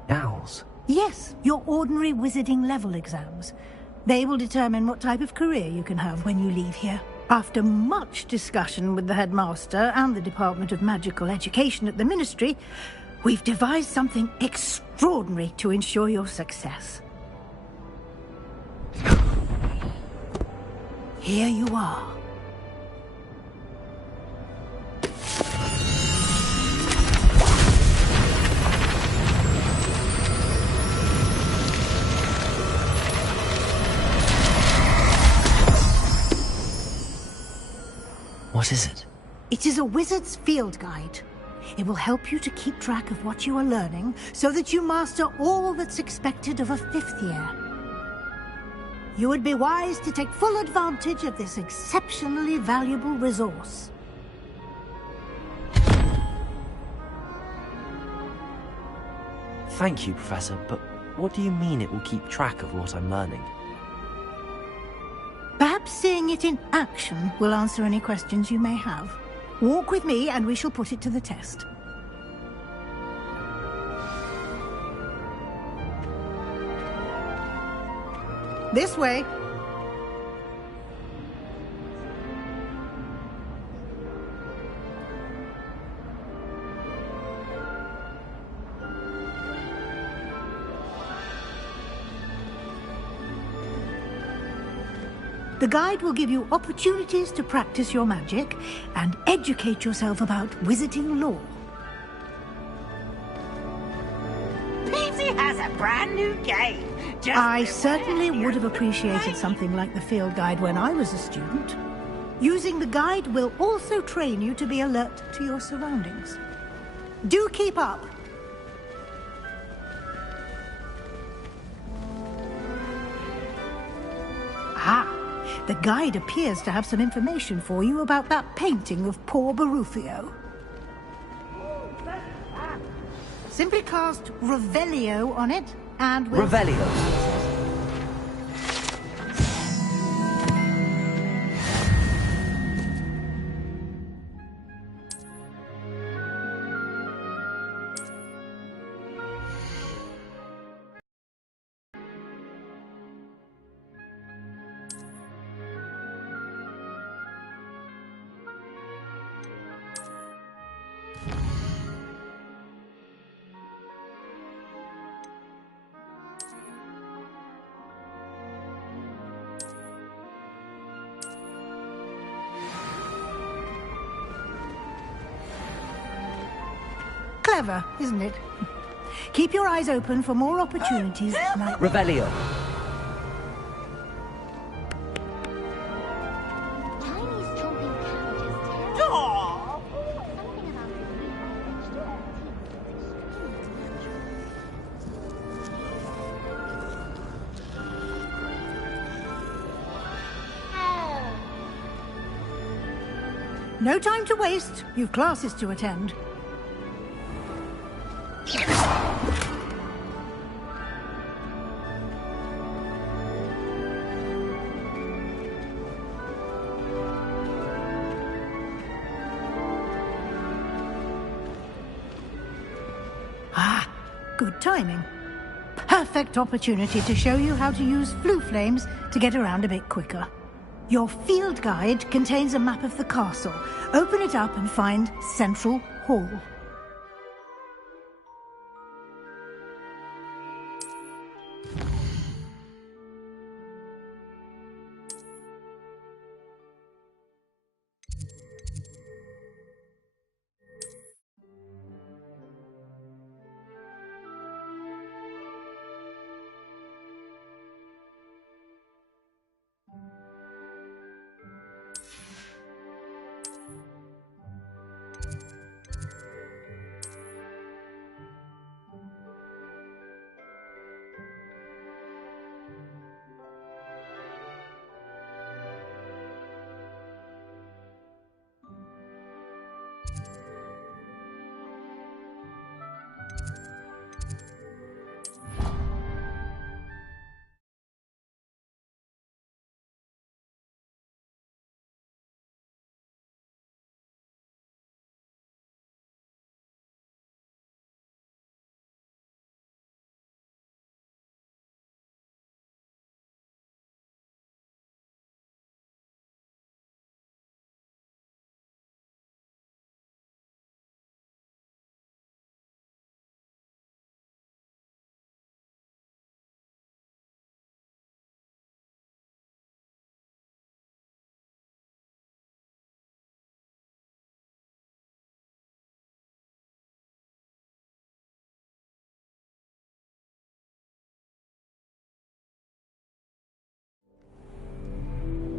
Owls? Yes, your ordinary wizarding level exams. They will determine what type of career you can have when you leave here. After much discussion with the headmaster and the Department of Magical Education at the Ministry, we've devised something extraordinary to ensure your success. Here you are. What is it? It is a wizard's field guide. It will help you to keep track of what you are learning so that you master all that's expected of a 5th year. You would be wise to take full advantage of this exceptionally valuable resource. Thank you, Professor, but what do you mean it will keep track of what I'm learning? Perhaps seeing it in action will answer any questions you may have. Walk with me and we shall put it to the test. This way. The guide will give you opportunities to practice your magic and educate yourself about wizarding lore. Peasy has a brand new game. I certainly would have appreciated something like the field guide when I was a student. Using the guide will also train you to be alert to your surroundings. Do keep up. Ah, the guide appears to have some information for you about that painting of poor Barufio. Simply cast Revelio on it, and we'll... Revelio? Clever, isn't it? Keep your eyes open for more opportunities like... Revelio. No time to waste. You've classes to attend. Ah, good timing. Perfect opportunity to show you how to use flue flames to get around a bit quicker. Your field guide contains a map of the castle. Open it up and find Central Hall.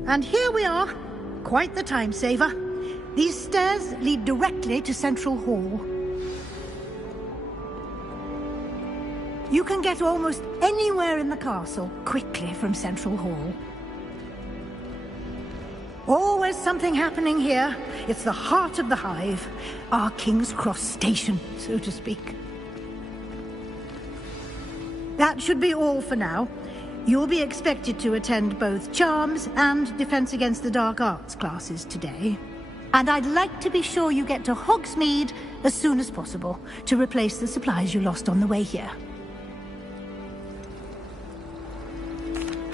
And here we are. Quite the time saver. These stairs lead directly to Central Hall. You can get almost anywhere in the castle quickly from Central Hall. Always something happening here. It's the heart of the hive. Our King's Cross station, so to speak. That should be all for now. You'll be expected to attend both Charms and Defense Against the Dark Arts classes today. And I'd like to be sure you get to Hogsmeade as soon as possible to replace the supplies you lost on the way here.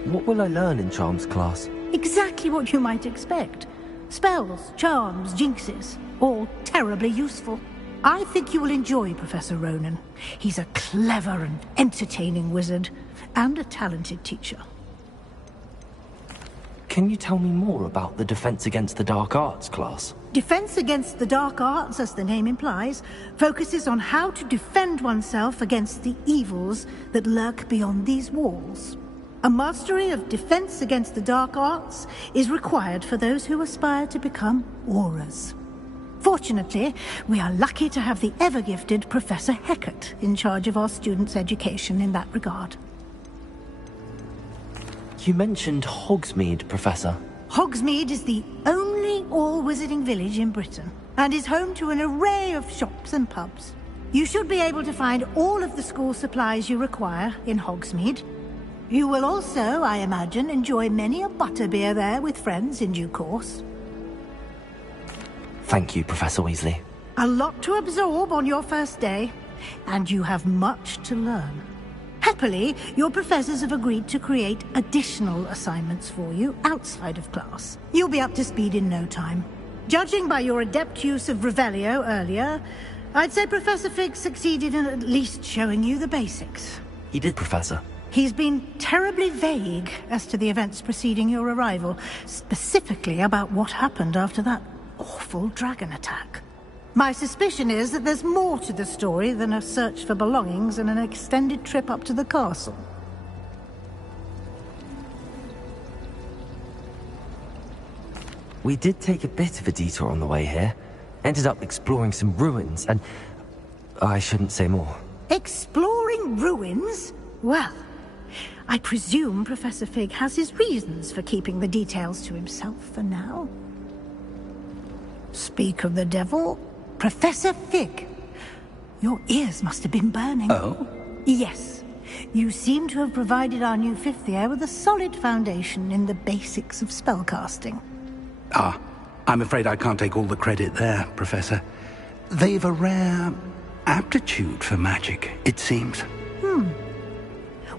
What will I learn in Charms class? Exactly what you might expect. Spells, charms, jinxes, all terribly useful. I think you will enjoy Professor Ronan. He's a clever and entertaining wizard, and a talented teacher. Can you tell me more about the Defense Against the Dark Arts class? Defense Against the Dark Arts, as the name implies, focuses on how to defend oneself against the evils that lurk beyond these walls. A mastery of Defense Against the Dark Arts is required for those who aspire to become Aurors. Fortunately, we are lucky to have the ever-gifted Professor Hecat in charge of our students' education in that regard. You mentioned Hogsmeade, Professor. Hogsmeade is the only all-wizarding village in Britain, and is home to an array of shops and pubs. You should be able to find all of the school supplies you require in Hogsmeade. You will also, I imagine, enjoy many a butterbeer there with friends in due course. Thank you, Professor Weasley. A lot to absorb on your first day, and you have much to learn. Happily, your professors have agreed to create additional assignments for you outside of class. You'll be up to speed in no time. Judging by your adept use of Revelio earlier, I'd say Professor Fig succeeded in at least showing you the basics. He did, Professor. He's been terribly vague as to the events preceding your arrival, specifically about what happened after that awful dragon attack. My suspicion is that there's more to the story than a search for belongings and an extended trip up to the castle. We did take a bit of a detour on the way here. Ended up exploring some ruins, and I shouldn't say more. Exploring ruins? Well, I presume Professor Fig has his reasons for keeping the details to himself for now. Speak of the devil, Professor Fig. Your ears must have been burning. Oh? Yes. You seem to have provided our new fifth year with a solid foundation in the basics of spellcasting. Ah, I'm afraid I can't take all the credit there, Professor. They've a rare aptitude for magic, it seems.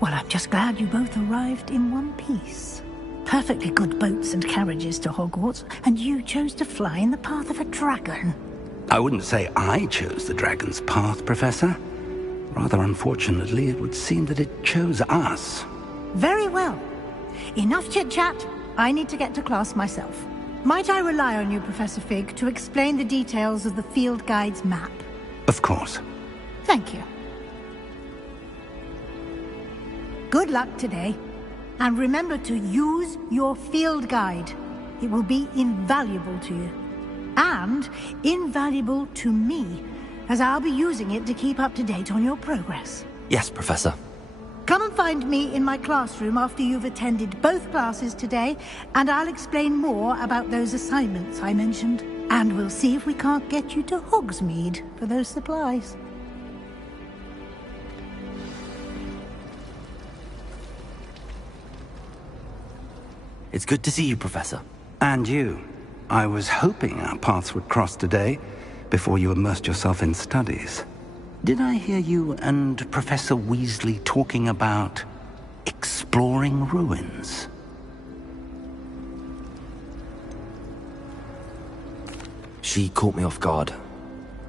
Well, I'm just glad you both arrived in one piece. Perfectly good boats and carriages to Hogwarts, and you chose to fly in the path of a dragon. I wouldn't say I chose the dragon's path, Professor. Rather unfortunately, it would seem that it chose us. Very well. Enough chit-chat. I need to get to class myself. Might I rely on you, Professor Fig, to explain the details of the field guide's map? Of course. Thank you. Good luck today. And remember to use your field guide. It will be invaluable to you. And invaluable to me, as I'll be using it to keep up to date on your progress. Yes, Professor. Come and find me in my classroom after you've attended both classes today, and I'll explain more about those assignments I mentioned. And we'll see if we can't get you to Hogsmeade for those supplies. It's good to see you, Professor. And you. I was hoping our paths would cross today, before you immersed yourself in studies. Did I hear you and Professor Weasley talking about exploring ruins? She caught me off guard.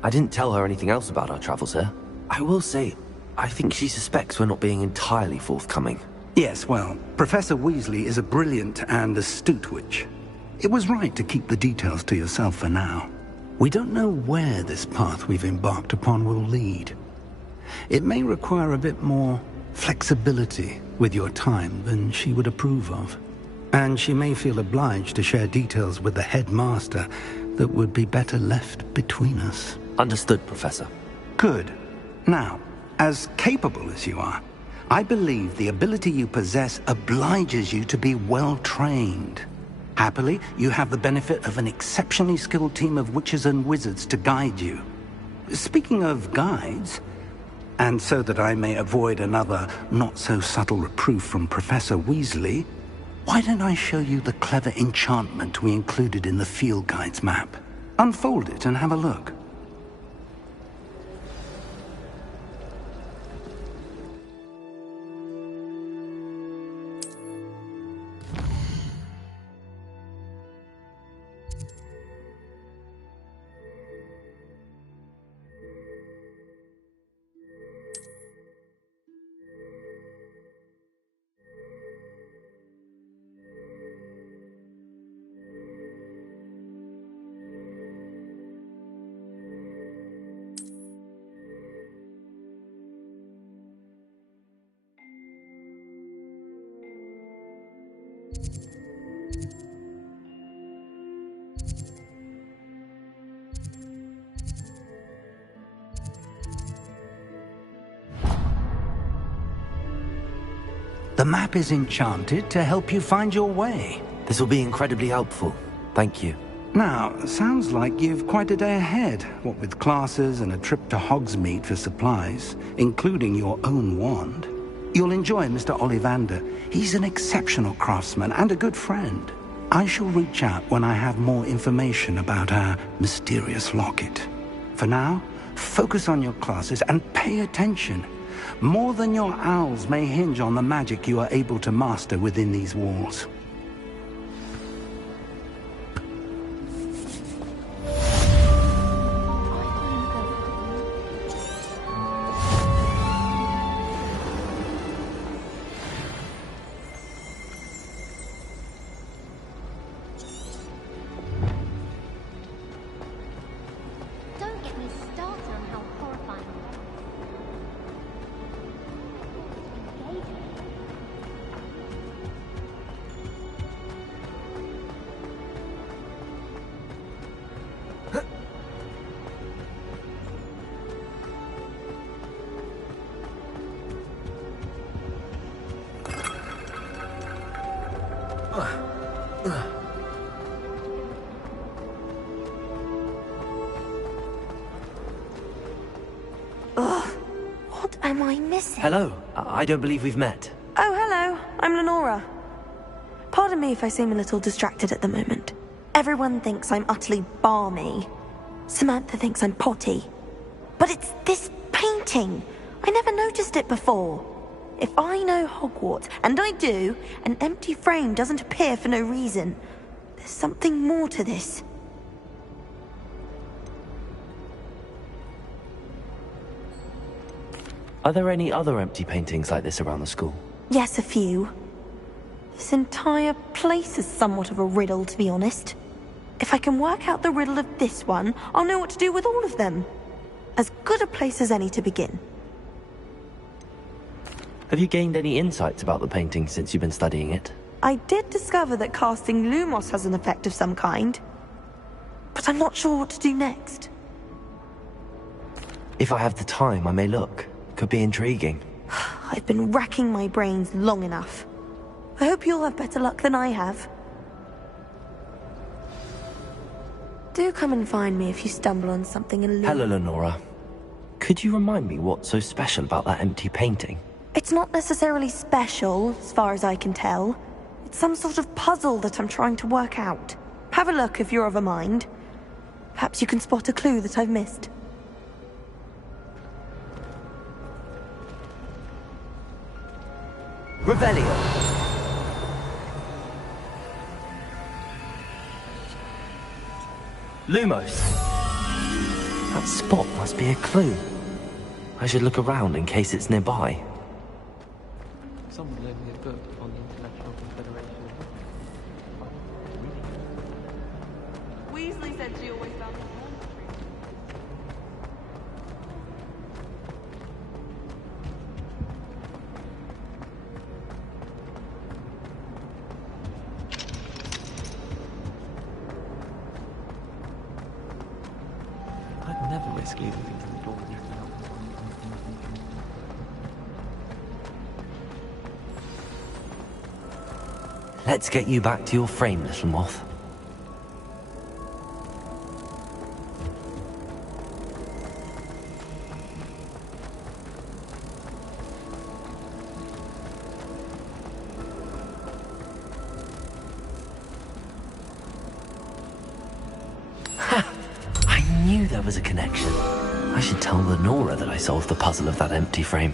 I didn't tell her anything else about our travels here. I will say, I think she suspects we're not being entirely forthcoming. Yes, well, Professor Weasley is a brilliant and astute witch. It was right to keep the details to yourself for now. We don't know where this path we've embarked upon will lead. It may require a bit more flexibility with your time than she would approve of. And she may feel obliged to share details with the headmaster that would be better left between us. Understood, Professor. Good. Now, as capable as you are, I believe the ability you possess obliges you to be well-trained. Happily, you have the benefit of an exceptionally skilled team of witches and wizards to guide you. Speaking of guides, and so that I may avoid another not-so-subtle reproof from Professor Weasley, why don't I show you the clever enchantment we included in the field guide's map? Unfold it and have a look. The map is enchanted to help you find your way. This will be incredibly helpful. Thank you. Now, sounds like you've quite a day ahead, what with classes and a trip to Hogsmeade for supplies, including your own wand. You'll enjoy Mr. Ollivander. He's an exceptional craftsman and a good friend. I shall reach out when I have more information about our mysterious locket. For now, focus on your classes and pay attention. More than your owls may hinge on the magic you are able to master within these walls. Don't am I missing? Hello. I don't believe we've met. Oh, hello. I'm Lenora. Pardon me if I seem a little distracted at the moment. Everyone thinks I'm utterly balmy. Samantha thinks I'm potty. But it's this painting. I never noticed it before. If I know Hogwarts, and I do, an empty frame doesn't appear for no reason. There's something more to this. Are there any other empty paintings like this around the school? Yes, a few. This entire place is somewhat of a riddle, to be honest. If I can work out the riddle of this one, I'll know what to do with all of them. As good a place as any to begin. Have you gained any insights about the painting since you've been studying it? I did discover that casting Lumos has an effect of some kind. But I'm not sure what to do next. If I have the time, I may look. Could be intriguing. I've been racking my brains long enough. I hope you'll have better luck than I have. Do come and find me if you stumble on something in Hello, Lenora. Could you remind me what's so special about that empty painting? It's not necessarily special, as far as I can tell. It's some sort of puzzle that I'm trying to work out. Have a look if you're of a mind. Perhaps you can spot a clue that I've missed. Revelio! Lumos! That spot must be a clue. I should look around in case it's nearby. Someone lent me a book on the International Confederation. Weasley said she always found it. I'd never risk leaving things in the door. Let's get you back to your frame, little moth. Ha! I knew there was a connection. I should tell Lenora that I solved the puzzle of that empty frame.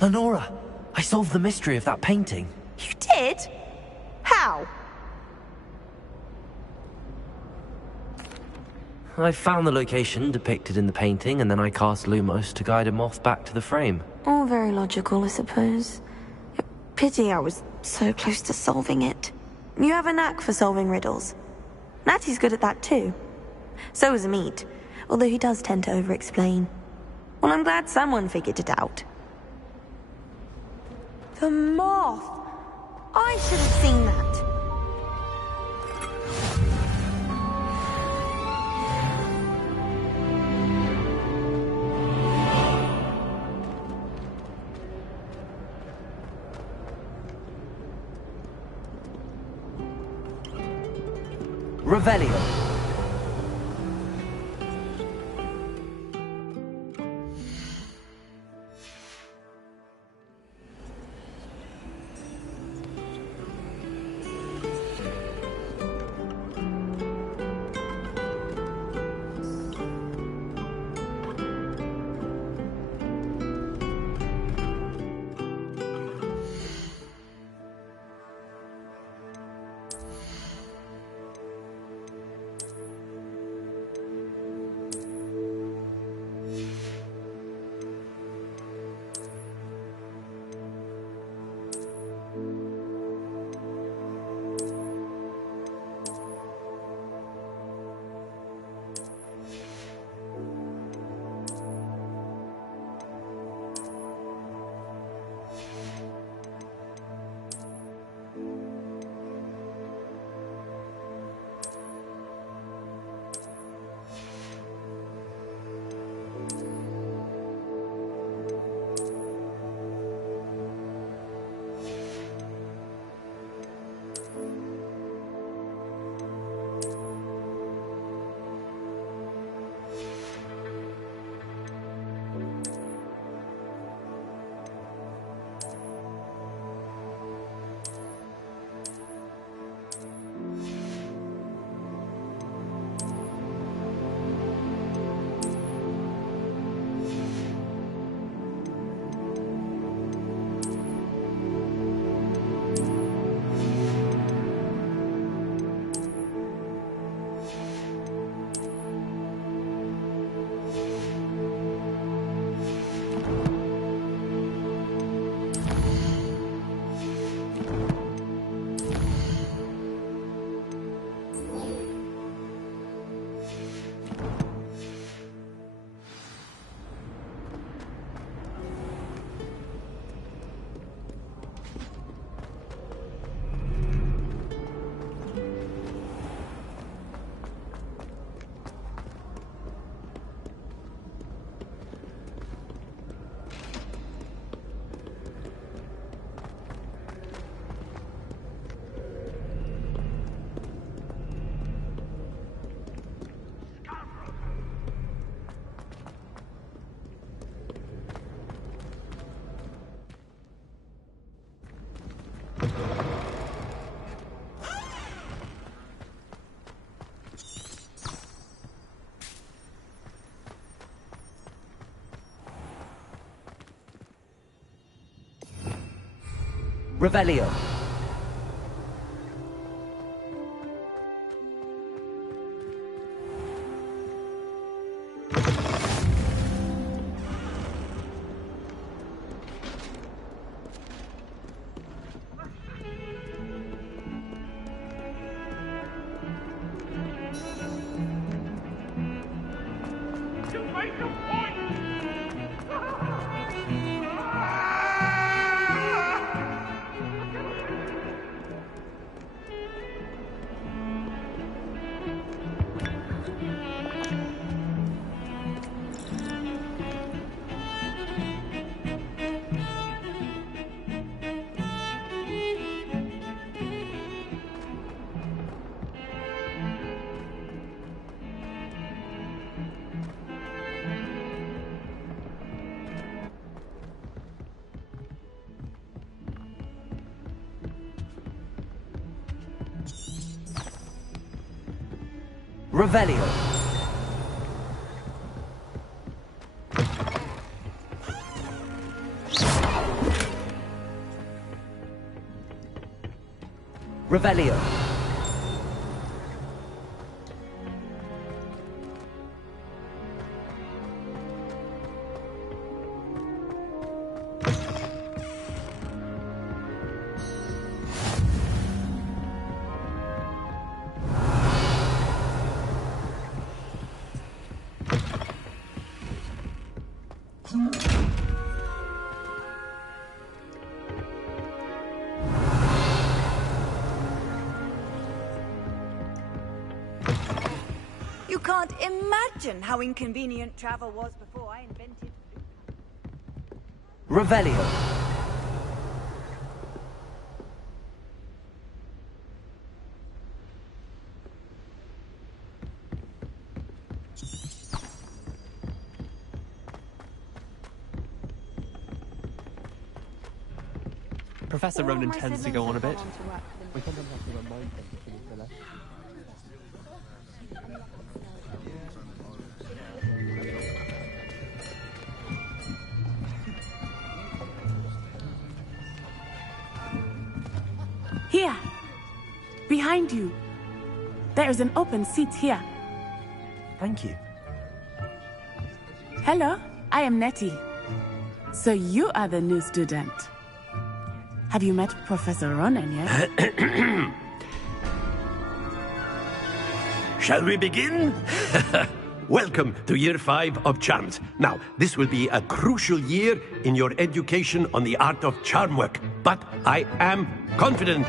Lenora, I solved the mystery of that painting. You did? How? I found the location depicted in the painting, and then I cast Lumos to guide a moth back to the frame. All very logical, I suppose. Pity I was so close to solving it. You have a knack for solving riddles. Natty's good at that too. So is Amit, although he does tend to over-explain. Well, I'm glad someone figured it out. The moth! I should have seen that. Revelio. Revelio. Revelio. Revelio. You can't imagine how inconvenient travel was before I invented... Revelio. Professor Ronan tends to go on a bit. We sometimes have to remind him to finish the lesson. Here! Behind you! There is an open seat here. Thank you. Hello, I am Nettie. So you are the new student. Have you met Professor Ronan yet? Shall we begin? Welcome to Year 5 of Charms. Now, this will be a crucial year in your education on the art of charm work, but I am confident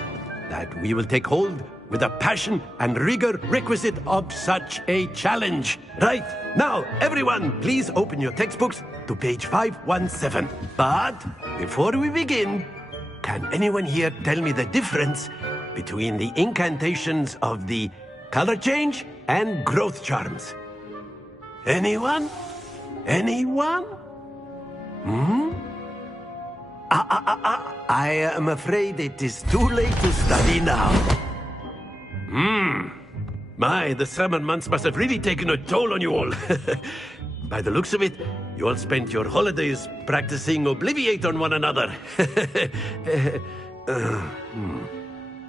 that we will take hold with the passion and rigor requisite of such a challenge. Right, now, everyone, please open your textbooks to page 517. But before we begin, can anyone here tell me the difference between the incantations of the color change and growth charms? Anyone? Anyone? I am afraid it is too late to study now. My, the summer months must have really taken a toll on you all. By the looks of it, you all spent your holidays practicing Obliviate on one another.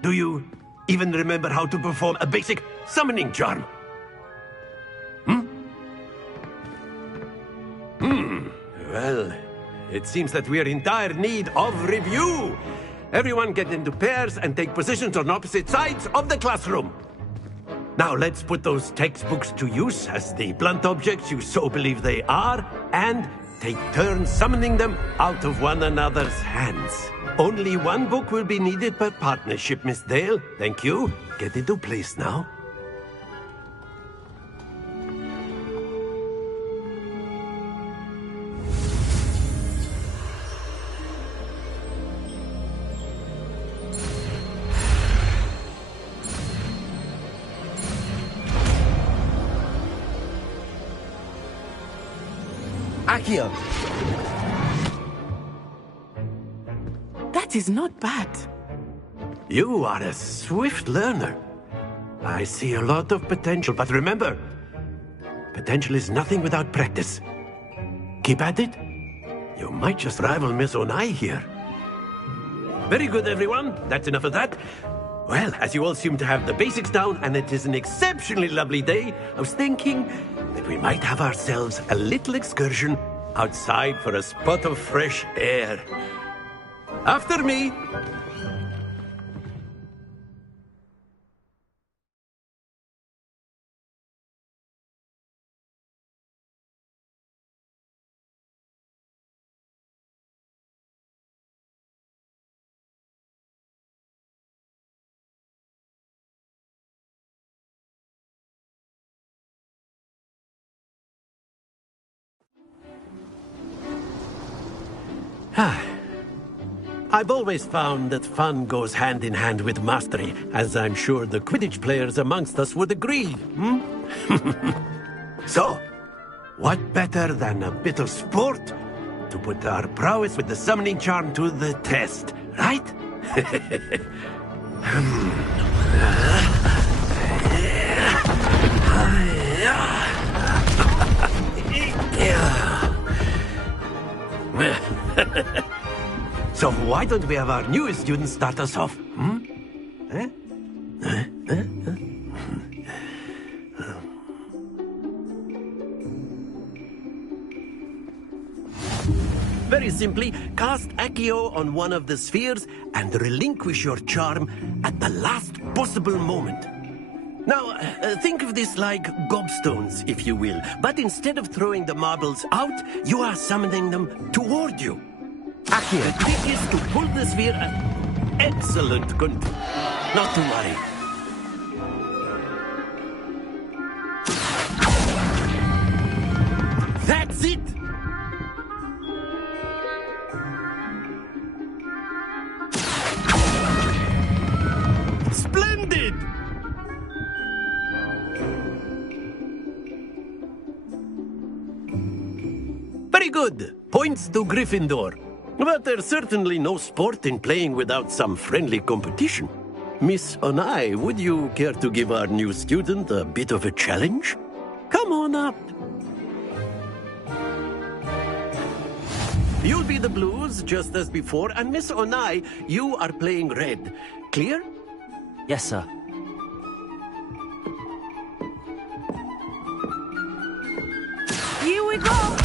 Do you even remember how to perform a basic summoning charm? Well, it seems that we are in dire need of review. Everyone get into pairs and take positions on opposite sides of the classroom. Now let's put those textbooks to use as the blunt objects you so believe they are, and take turns summoning them out of one another's hands. Only one book will be needed per partnership, Miss Dale. Thank you. Get into place now. Accio. That is not bad. You are a swift learner. I see a lot of potential, but remember, potential is nothing without practice. Keep at it. You might just rival Miss Onai here. Very good, everyone. That's enough of that. Well, as you all seem to have the basics down, and it is an exceptionally lovely day, I was thinking that we might have ourselves a little excursion outside for a spot of fresh air. After me. I've always found that fun goes hand in hand with mastery, as I'm sure the Quidditch players amongst us would agree. So, what better than a bit of sport to put our prowess with the summoning charm to the test, right? So why don't we have our newest student start us off? Very simply, cast Accio on one of the spheres and relinquish your charm at the last possible moment. Now, think of this like gobstones, if you will, but instead of throwing the marbles out, you are summoning them toward you. Accio. The trick is to pull the sphere excellent control. Not to worry. That's it! Splendid! Very good. Points to Gryffindor. But there's certainly no sport in playing without some friendly competition. Miss Onai, would you care to give our new student a bit of a challenge? Come on up. You'll be the blues, just as before, and Miss Onai, you are playing red. Clear? Yes, sir. Here we go!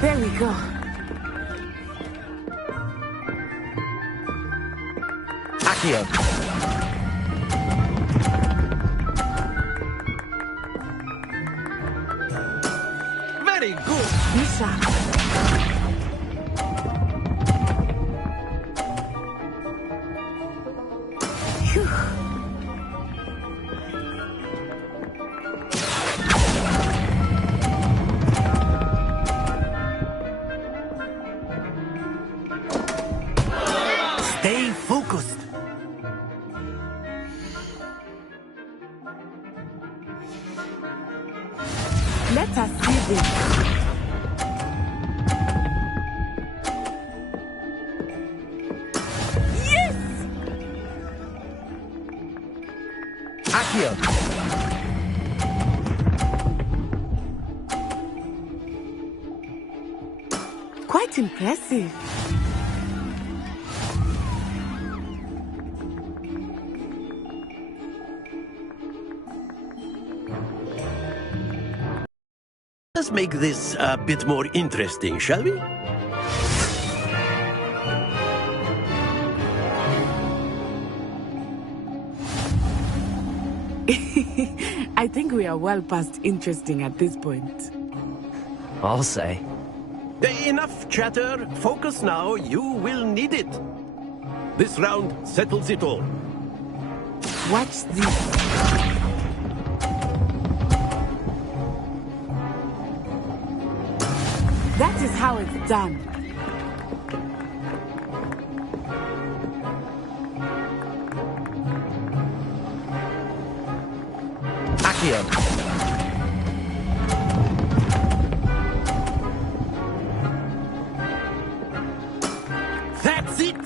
There we go. Accio. Very good. Misha. Stay focused. Let us see this. Yes! Accio. Quite impressive. Let's make this a bit more interesting, shall we? I think we are well past interesting at this point. I'll say. Enough chatter. Focus now. You will need it. This round settles it all. Watch this. That is how it's done. Accio. That's it!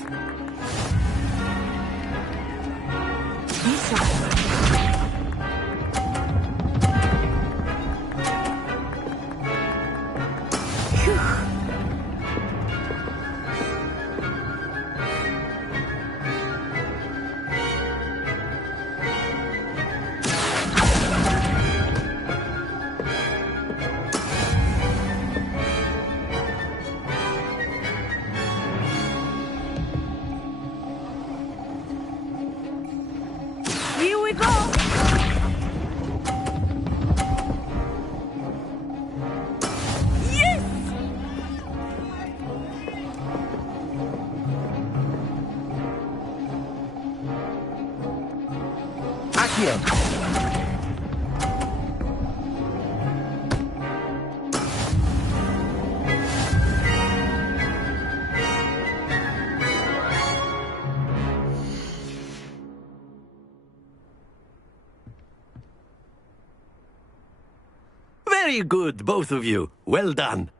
Accio! Very good, both of you. Well done.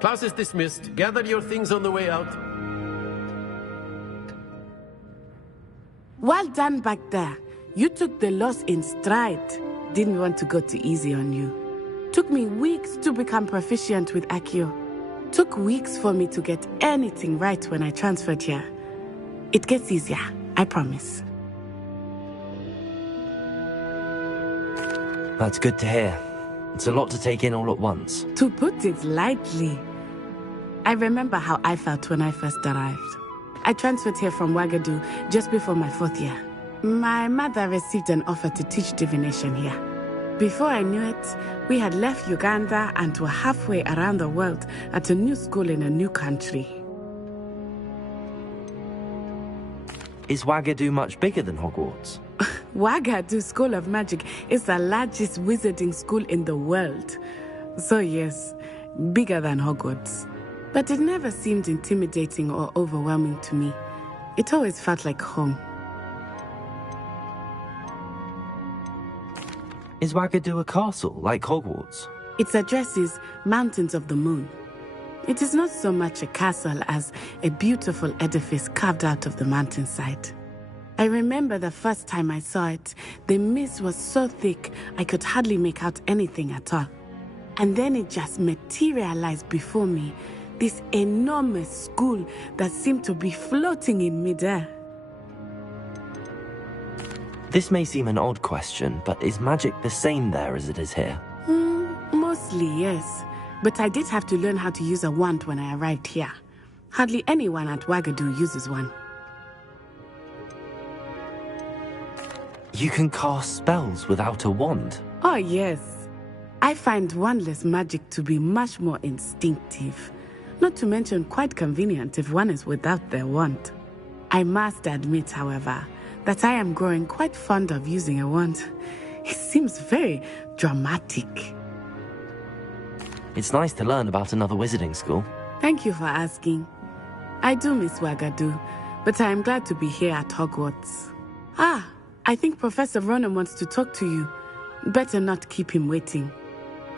Class is dismissed. Gather your things on the way out. Well done back there. You took the loss in stride. Didn't want to go too easy on you. Took me weeks to become proficient with Accio. Took weeks for me to get anything right when I transferred here. It gets easier, I promise. That's good to hear. It's a lot to take in all at once. To put it lightly, I remember how I felt when I first arrived. I transferred here from Wagadu just before my 4th year. My mother received an offer to teach divination here. Before I knew it, we had left Uganda and were halfway around the world at a new school in a new country. Is Wagadu much bigger than Hogwarts? Wagadu School of Magic is the largest wizarding school in the world. So yes, bigger than Hogwarts. But it never seemed intimidating or overwhelming to me. It always felt like home. Is Wagadu a castle, like Hogwarts? Its address is Mountains of the Moon. It is not so much a castle as a beautiful edifice carved out of the mountainside. I remember the first time I saw it, the mist was so thick I could hardly make out anything at all. And then it just materialized before me, this enormous school that seemed to be floating in midair. This may seem an odd question, but is magic the same there as it is here? Mostly, yes. But I did have to learn how to use a wand when I arrived here. Hardly anyone at Wagadu uses one. You can cast spells without a wand? Oh, yes. I find wandless magic to be much more instinctive. Not to mention quite convenient if one is without their wand. I must admit, however, that I am growing quite fond of using a wand. It seems very dramatic. It's nice to learn about another wizarding school. Thank you for asking. I do miss Wagadu, but I am glad to be here at Hogwarts. I think Professor Ronan wants to talk to you. Better not keep him waiting.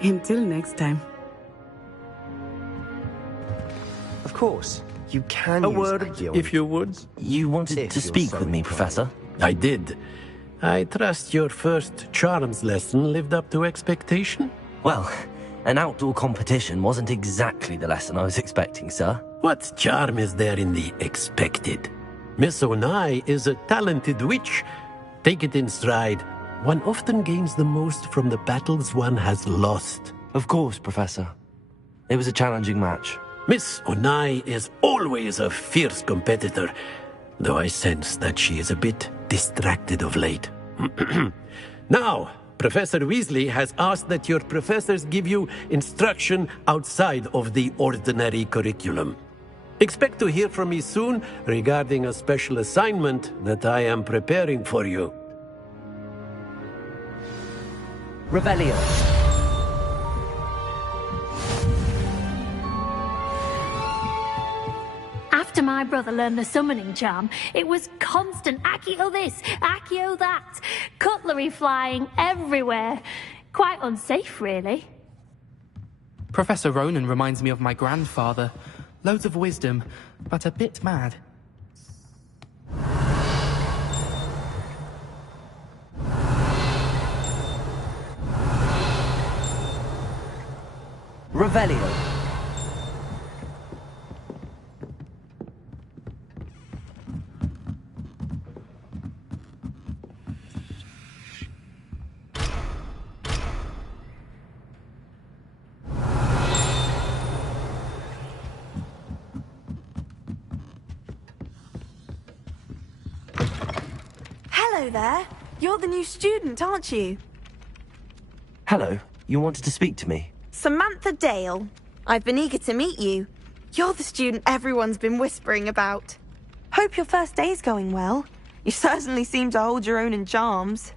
Until next time. Of course, you can A use word, Accio. if you would. You wanted to speak with me, Professor? I did. I trust your first charms lesson lived up to expectation? Well, an outdoor competition wasn't exactly the lesson I was expecting, sir. What charm is there in the expected? Miss Onai is a talented witch. Take it in stride. One often gains the most from the battles one has lost. Of course, Professor. It was a challenging match. Miss Onai is always a fierce competitor, though I sense that she is a bit distracted of late. Now, Professor Weasley has asked that your professors give you instruction outside of the ordinary curriculum. Expect to hear from me soon regarding a special assignment that I am preparing for you. Revelio. After my brother learned the summoning charm, it was constant Accio this, Accio that, cutlery flying everywhere. Quite unsafe, really. Professor Ronan reminds me of my grandfather. Loads of wisdom, but a bit mad. Revelio. Hello there. You're the new student, aren't you? Hello, you wanted to speak to me? Samantha Dale. I've been eager to meet you. You're the student everyone's been whispering about. Hope your first day's going well. You certainly seem to hold your own in charms.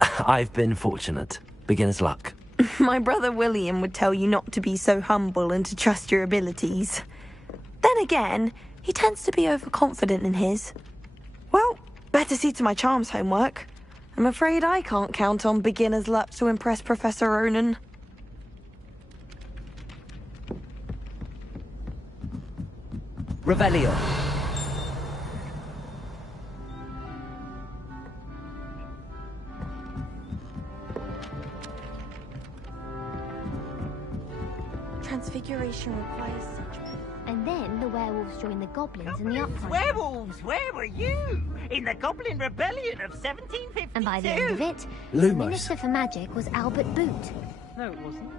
I've been fortunate. Beginner's luck. My brother William would tell you not to be so humble and to trust your abilities. Then again, he tends to be overconfident in his. Well, better see to my charms homework. I'm afraid I can't count on beginner's luck to impress Professor Ronan. Revelio. Transfiguration requires such... And then the werewolves joined the goblins in the uprising. Werewolves, where were you? In the Goblin Rebellion of 1752? And by the end of it, the Lumos. Minister for Magic was Albert Boot. No, it wasn't.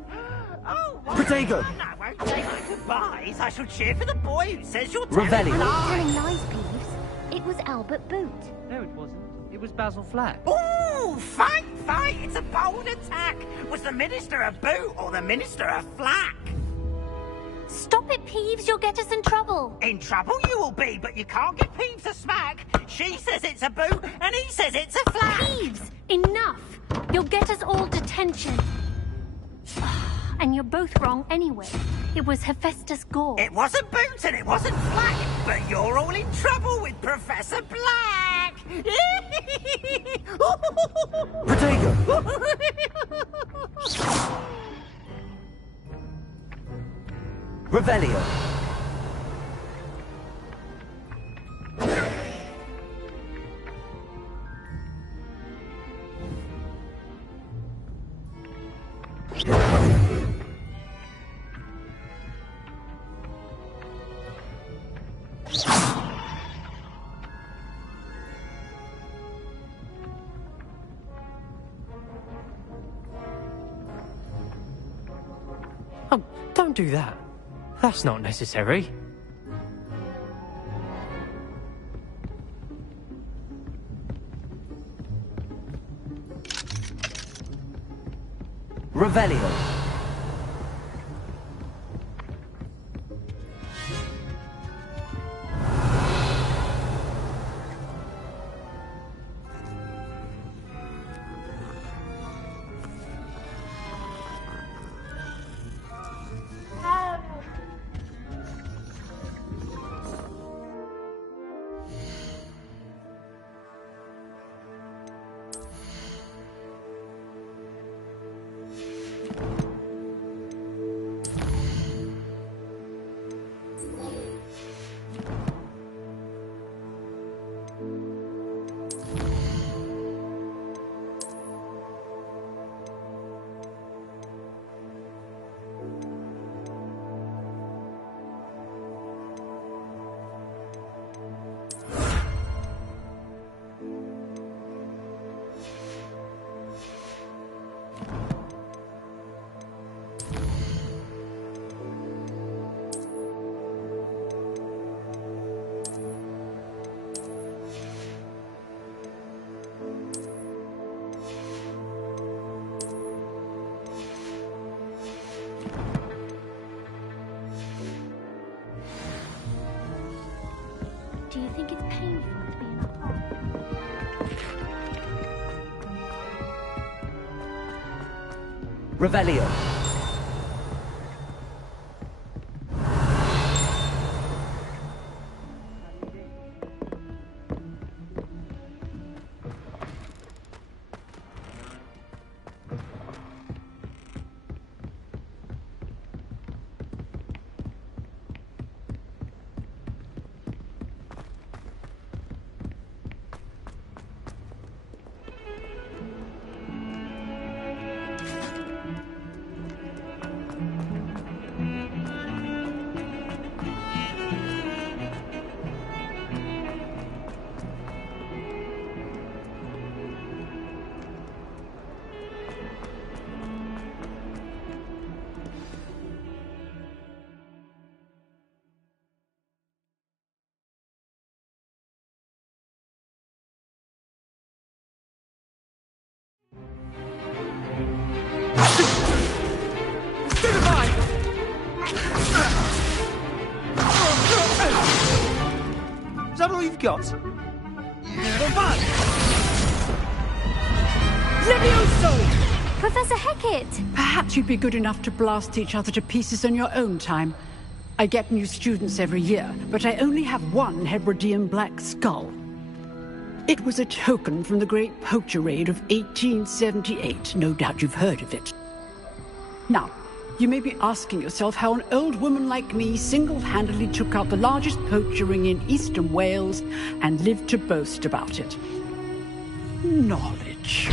Oh, Protego. I won't say my goodbyes. I shall cheer for the boy who says you're Revelio. telling Telling lies. lies, Peeves. It was Albert Boot. No, it wasn't. It was Basil Flack. Ooh, fight! It's a bold attack. Was the Minister a boot or the Minister a flack? Stop it, Peeves. You'll get us in trouble. In trouble you will be, but you can't get Peeves a smack. She says it's a boot, and he says it's a flack. Peeves, enough. You'll get us all detention. And you're both wrong anyway. It was Hephaestus Gore. It wasn't boot and it wasn't flack, but you're all in trouble with Professor Black. Protego. Revelio. Oh, don't do that. That's not necessary. Revelio. Do you think it's painful to be in a pod? Revelio. all you've got? Levioso! Professor Hecat! Perhaps you'd be good enough to blast each other to pieces in your own time. I get new students every year, but I only have one Hebridean black skull. It was a token from the Great Poacher Raid of 1878. No doubt you've heard of it. Now, you may be asking yourself how an old woman like me single-handedly took out the largest poacher ring in eastern Wales and lived to boast about it. Knowledge.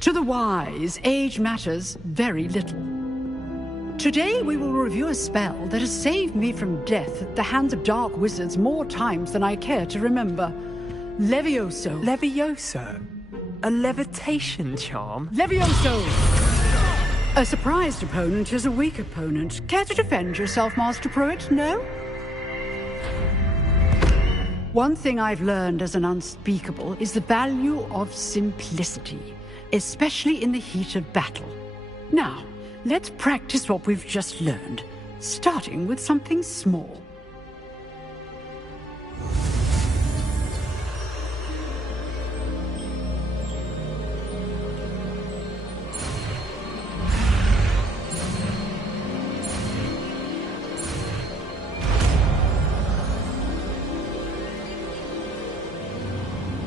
To the wise, age matters very little. Today we will review a spell that has saved me from death at the hands of dark wizards more times than I care to remember. Levioso. Levioso? A levitation charm? Levioso! A surprised opponent is a weak opponent. Care to defend yourself, Master Pruitt? No? One thing I've learned as an unspeakable is the value of simplicity, especially in the heat of battle. Now, let's practice what we've just learned, starting with something small.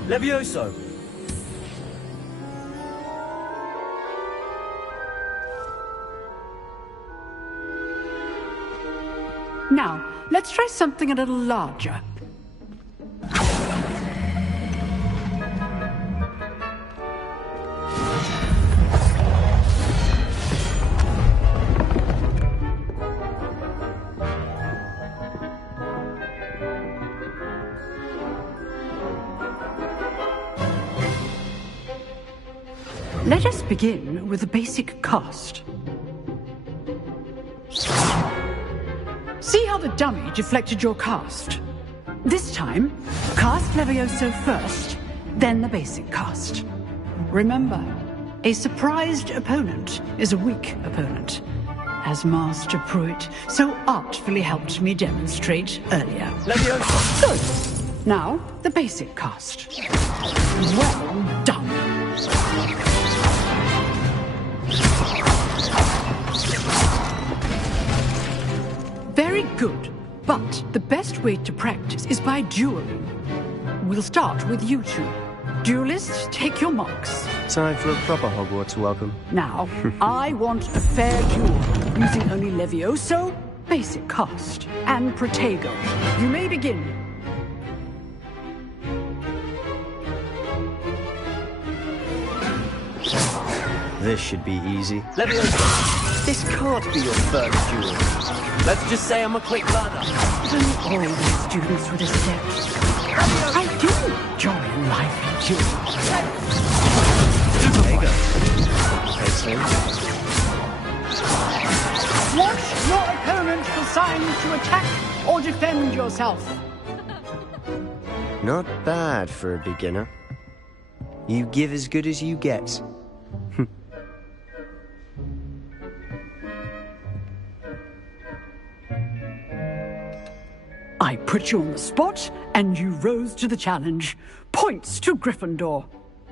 Levioso! Now, let's try something a little larger. Let us begin with the basic cast. See how the dummy deflected your cast? This time, cast Levioso first, then the basic cast. Remember, a surprised opponent is a weak opponent, as Master Pruitt so artfully helped me demonstrate earlier. Levioso! Good. Now, the basic cast. Well done. Very good, but the best way to practice is by dueling. We'll start with you two. Duelists, take your marks. Time for a proper Hogwarts welcome. Now, I want a fair duel, using only Levioso, basic cast, and Protego. You may begin. This should be easy. Levioso! This can't be your first duel. Let's just say I'm a quick learner. Don't all the students with a step. I do enjoy lively duels. Protego. Okay, so. Watch your opponent for signs to attack or defend yourself. Not bad for a beginner. You give as good as you get. I put you on the spot, and you rose to the challenge. Points to Gryffindor.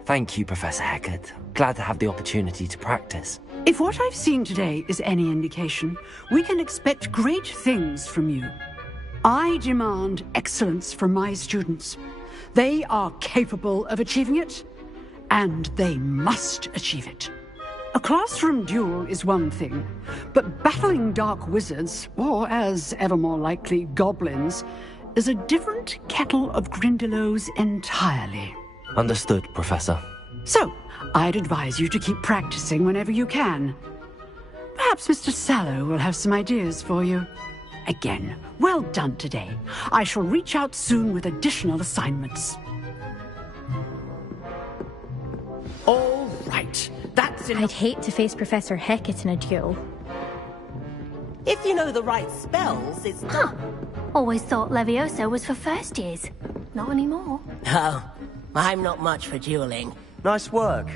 Thank you, Professor Hecat. Glad to have the opportunity to practice. If what I've seen today is any indication, we can expect great things from you. I demand excellence from my students. They are capable of achieving it, and they must achieve it. A classroom duel is one thing, but battling dark wizards, or as ever more likely, goblins, is a different kettle of Grindylows entirely. Understood, Professor. So, I'd advise you to keep practicing whenever you can. Perhaps Mr. Sallow will have some ideas for you. Again, well done today. I shall reach out soon with additional assignments. All right. That's enough. I'd hate to face Professor Hecat in a duel. If you know the right spells, it's... Huh. Always thought Levioso was for first years. Not anymore. Oh, I'm not much for dueling. Nice work.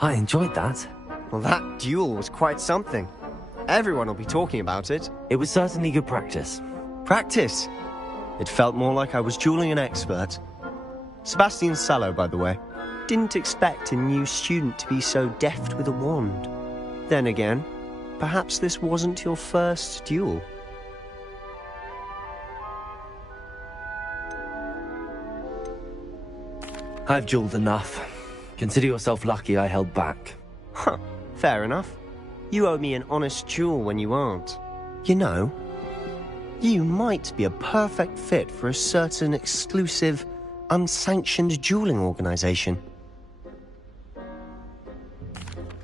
I enjoyed that. Well, that duel was quite something. Everyone will be talking about it. It was certainly good practice. Practice? It felt more like I was dueling an expert. Sebastian Sallow, by the way. Didn't expect a new student to be so deft with a wand. Then again, perhaps this wasn't your first duel. I've dueled enough. Consider yourself lucky I held back. Huh, fair enough. You owe me an honest duel when you aren't. You know, you might be a perfect fit for a certain exclusive, unsanctioned dueling organization.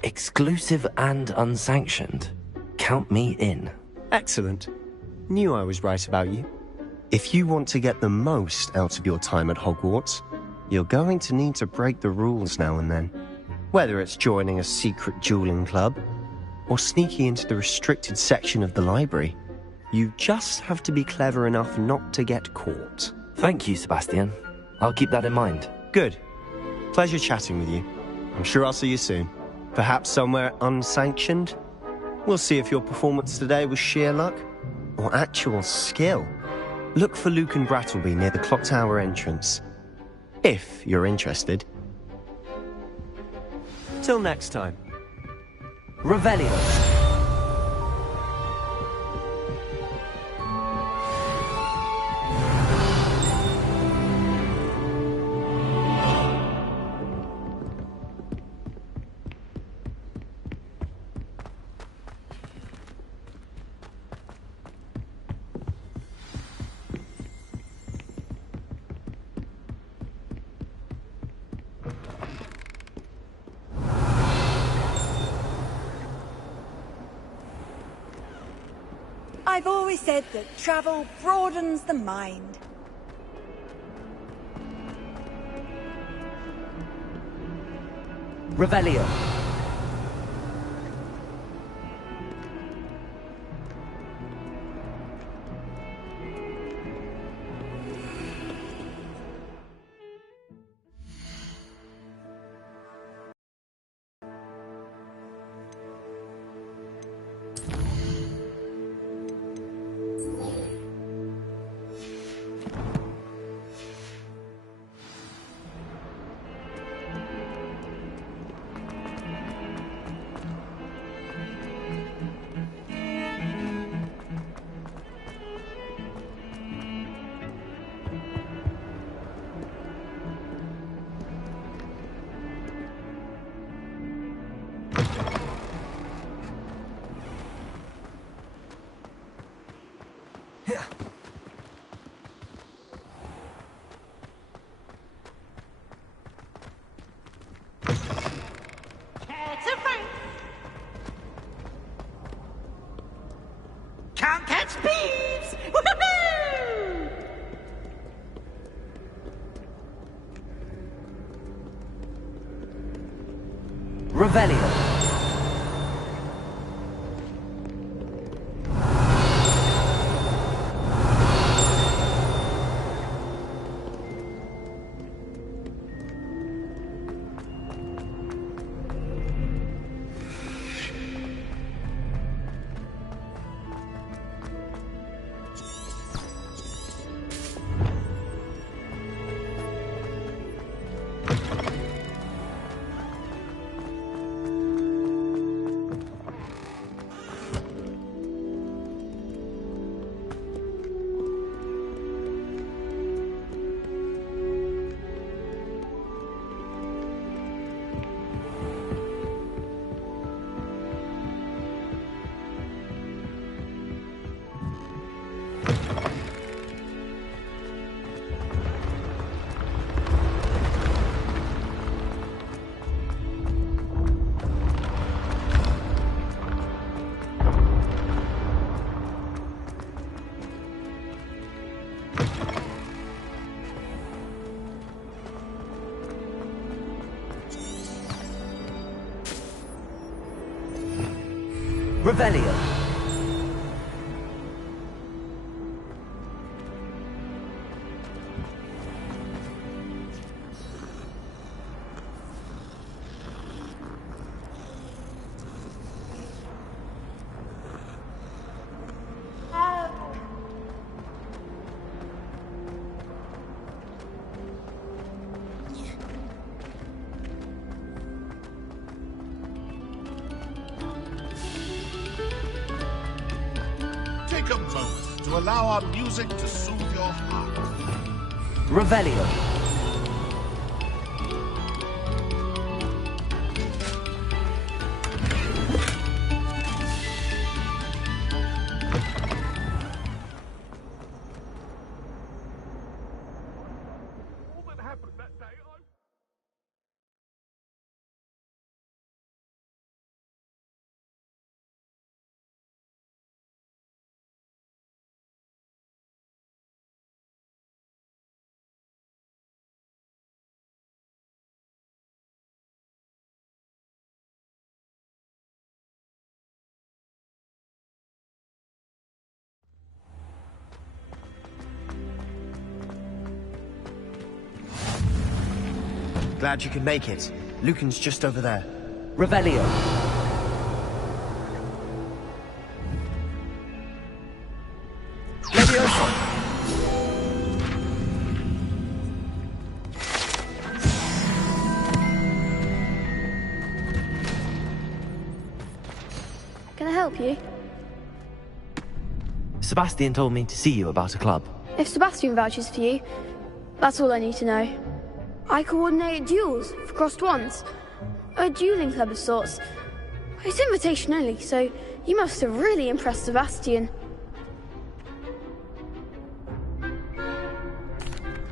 Exclusive and unsanctioned? Count me in. Excellent. Knew I was right about you. If you want to get the most out of your time at Hogwarts, you're going to need to break the rules now and then. Whether it's joining a secret dueling club, or sneaking into the restricted section of the library, you just have to be clever enough not to get caught. Thank you, Sebastian. I'll keep that in mind. Good. Pleasure chatting with you. I'm sure I'll see you soon. Perhaps somewhere unsanctioned? We'll see if your performance today was sheer luck, or actual skill. Look for Luke and Brattleby near the clock tower entrance. If you're interested. Till next time. Revelio. I've always said that travel broadens the mind. Revelio. Can't catch thieves! Woohoo! Revelio. Revelio. allow our music to soothe your heart. Revelio. Glad you could make it. Lucan's just over there. Revelio. Leviosa. Can I help you? Sebastian told me to see you about a club. If Sebastian vouches for you, that's all I need to know. I coordinate duels for crossed wands. A dueling club of sorts. It's invitation only, so you must have really impressed Sebastian.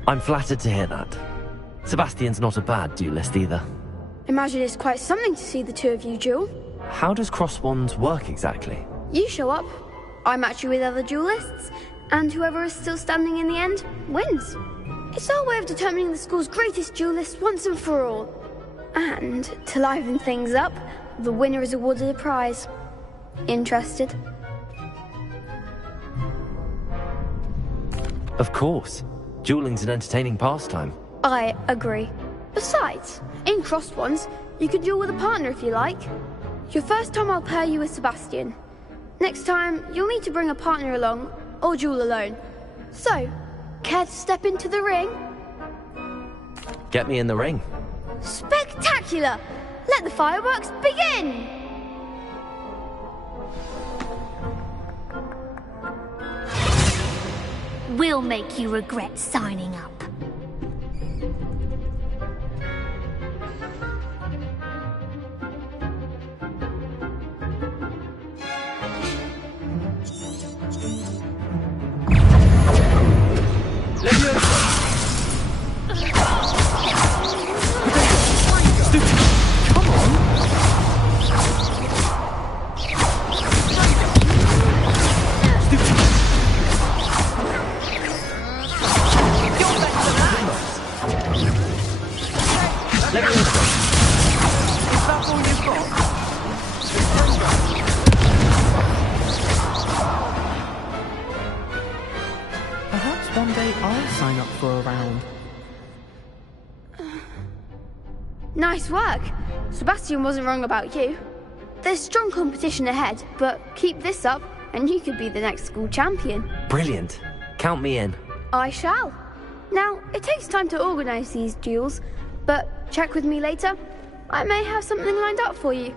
I'm flattered to hear that. Sebastian's not a bad duelist either. Imagine it's quite something to see the two of you duel. How does cross wands work exactly? You show up, I match you with other duelists, and whoever is still standing in the end wins. It's our way of determining the school's greatest duelist once and for all. And, to liven things up, the winner is awarded a prize. Interested? Of course. Dueling's an entertaining pastime. I agree. Besides, in crossed ones, you can duel with a partner if you like. Your first time I'll pair you with Sebastian. Next time, you'll need to bring a partner along, or duel alone. So, care to step into the ring? Get me in the ring. Spectacular! Let the fireworks begin! We'll make you regret signing up. Perhaps one day I'll sign up for a round. Nice work. Sebastian wasn't wrong about you. There's strong competition ahead, but keep this up and you could be the next school champion. Brilliant. Count me in. I shall. Now, it takes time to organise these duels, but check with me later. I may have something lined up for you.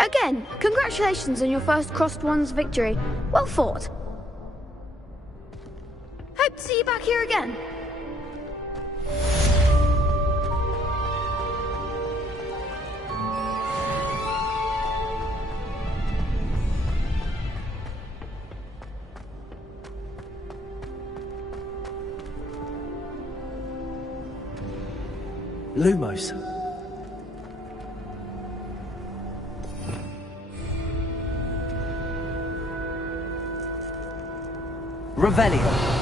Again, congratulations on your first crossed wands victory. Well fought. Hope to see you back here again. Lumos. Revelio.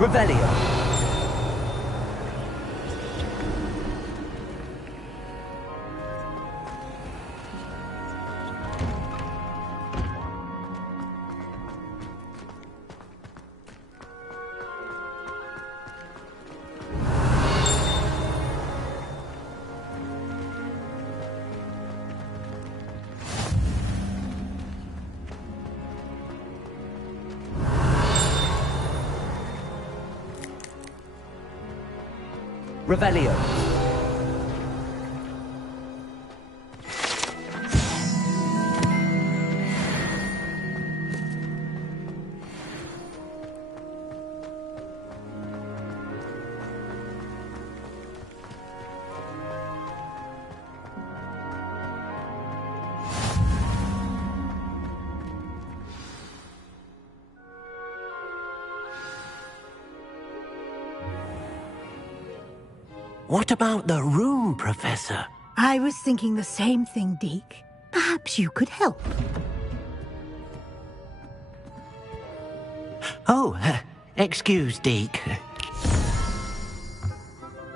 Revelio. Revelio. What about the room, Professor? I was thinking the same thing, Deke. Perhaps you could help. Oh, excuse, Deke.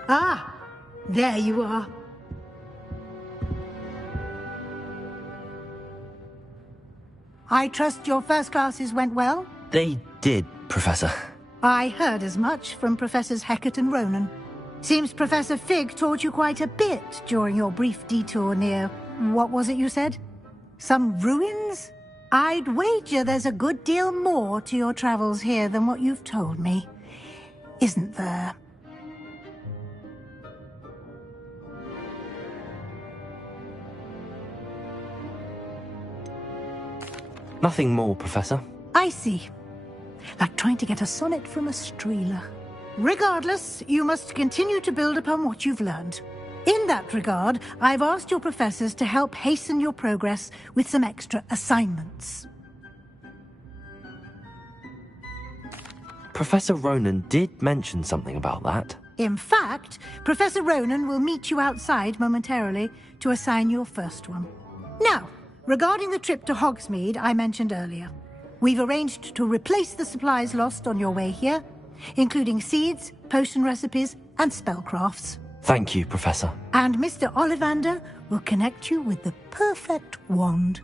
Ah, there you are. I trust your first classes went well? They did, Professor. I heard as much from Professors Hecat and Ronan. Seems Professor Fig taught you quite a bit during your brief detour near... what was it you said? Some ruins? I'd wager there's a good deal more to your travels here than what you've told me. Isn't there? Nothing more, Professor. I see. Like trying to get a sonnet from a streeler. Regardless, you must continue to build upon what you've learned. In that regard, I've asked your professors to help hasten your progress with some extra assignments. Professor Ronan did mention something about that. In fact, Professor Ronan will meet you outside momentarily to assign your first one. Now, regarding the trip to Hogsmeade I mentioned earlier, we've arranged to replace the supplies lost on your way here, including seeds, potion recipes, and spellcrafts. Thank you, Professor. And Mr. Ollivander will connect you with the perfect wand.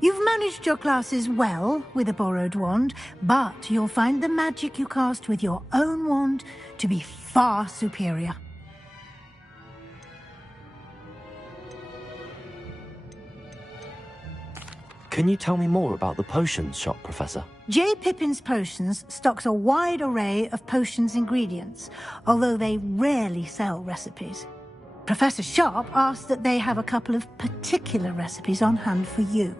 You've managed your classes well with a borrowed wand, but you'll find the magic you cast with your own wand to be far superior. Can you tell me more about the potions shop, Professor? J. Pippin's Potions stocks a wide array of potions ingredients, although they rarely sell recipes. Professor Sharp asked that they have a couple of particular recipes on hand for you.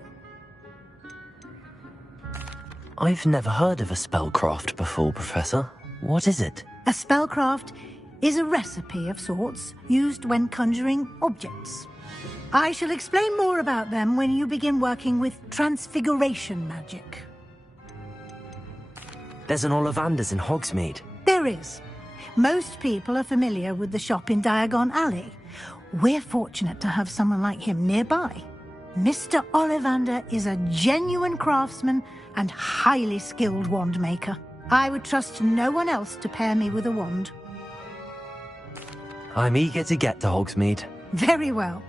I've never heard of a spellcraft before, Professor. What is it? A spellcraft is a recipe of sorts used when conjuring objects. I shall explain more about them when you begin working with transfiguration magic. There's an Ollivander's in Hogsmeade. There is. Most people are familiar with the shop in Diagon Alley. We're fortunate to have someone like him nearby. Mr. Ollivander is a genuine craftsman and highly skilled wand maker. I would trust no one else to pair me with a wand. I'm eager to get to Hogsmeade. Very well.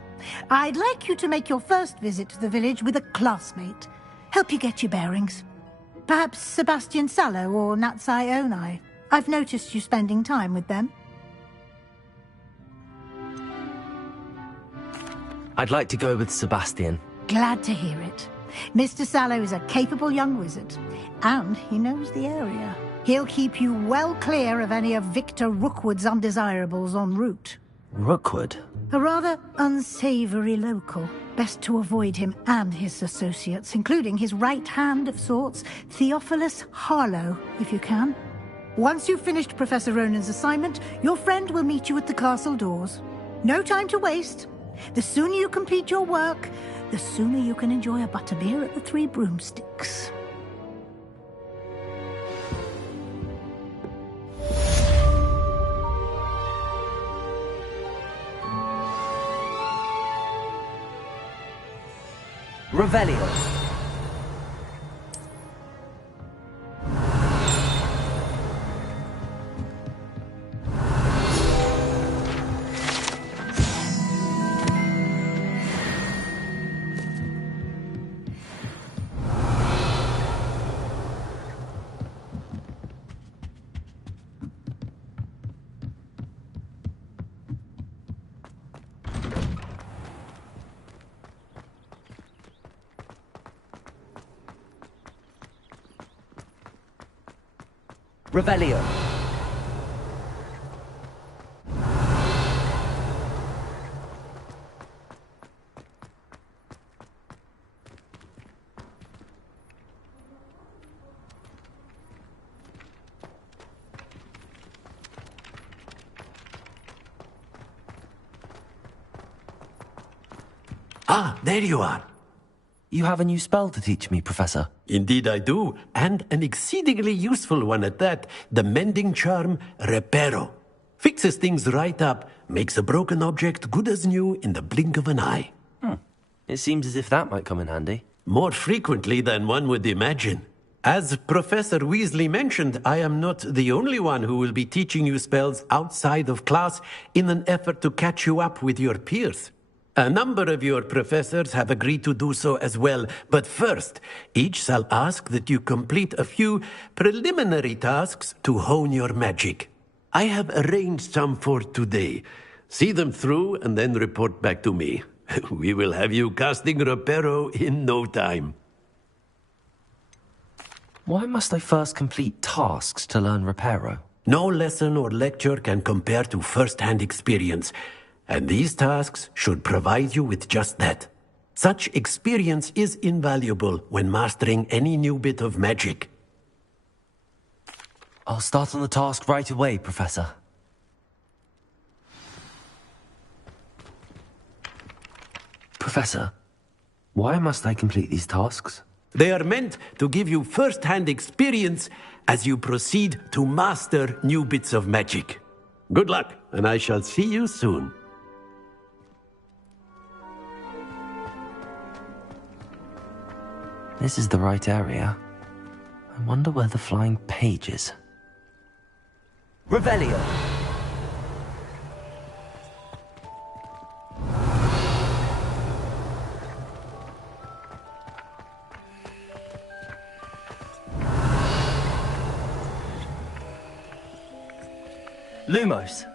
I'd like you to make your first visit to the village with a classmate. Help you get your bearings. Perhaps Sebastian Sallow or Natsai Onai. I've noticed you spending time with them. I'd like to go with Sebastian. Glad to hear it. Mr. Sallow is a capable young wizard, and he knows the area. He'll keep you well clear of any of Victor Rookwood's undesirables en route. Rookwood? A rather unsavory local. Best to avoid him and his associates, including his right hand of sorts, Theophilus Harlow, if you can. Once you've finished Professor Ronan's assignment, your friend will meet you at the castle doors. No time to waste. The sooner you complete your work, the sooner you can enjoy a butterbeer at the Three Broomsticks. Revelio. Revelio. Ah, there you are. You have a new spell to teach me, Professor. Indeed I do, and an exceedingly useful one at that. The mending charm, Reparo. Fixes things right up, makes a broken object good as new in the blink of an eye. It seems as if that might come in handy. More frequently than one would imagine. As Professor Weasley mentioned, I am not the only one who will be teaching you spells outside of class in an effort to catch you up with your peers. A number of your professors have agreed to do so as well, but first, each shall ask that you complete a few preliminary tasks to hone your magic. I have arranged some for today. See them through and then report back to me. We will have you casting Reparo in no time. Why must I first complete tasks to learn Reparo? No lesson or lecture can compare to first-hand experience. And these tasks should provide you with just that. Such experience is invaluable when mastering any new bit of magic. I'll start on the task right away, Professor. Professor, why must I complete these tasks? They are meant to give you first-hand experience as you proceed to master new bits of magic. Good luck, and I shall see you soon. This is the right area. I wonder where the flying page is. Revelio! Lumos!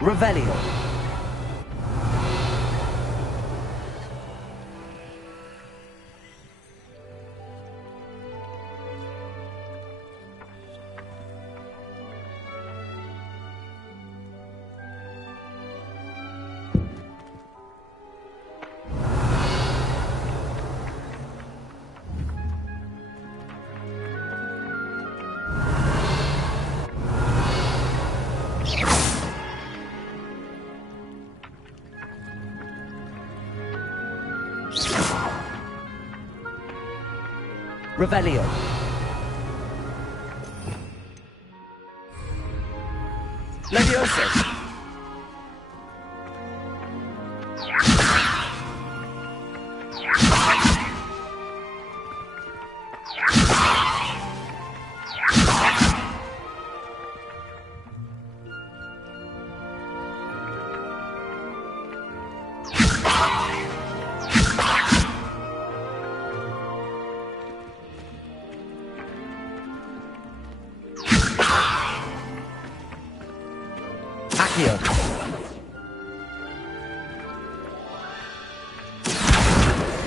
Revelio! Revelio. Levioso.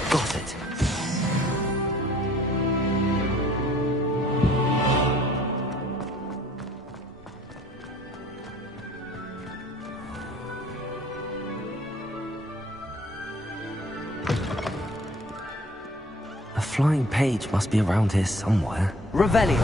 Got it. A flying page must be around here somewhere. Revelio.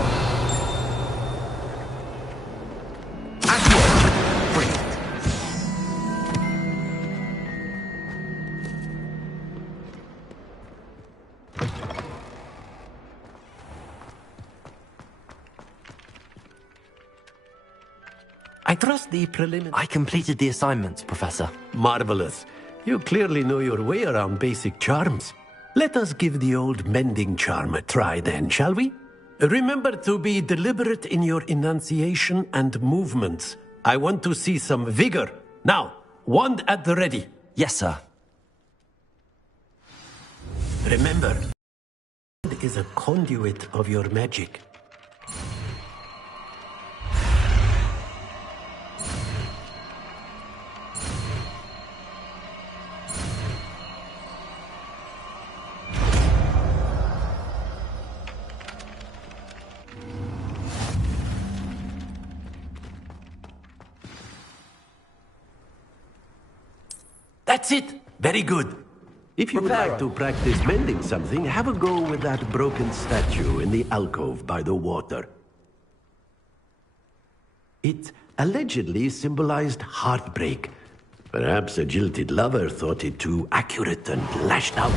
I trust the preliminary... I completed the assignments, Professor. Marvelous. You clearly know your way around basic charms. Let us give the old mending charm a try then, shall we? Remember to be deliberate in your enunciation and movements. I want to see some vigor. Now, wand at the ready. Yes, sir. Remember, it is a conduit of your magic. That's it! Very good. If you would like to practice mending something, have a go with that broken statue in the alcove by the water. It allegedly symbolized heartbreak. Perhaps a jilted lover thought it too accurate and lashed out.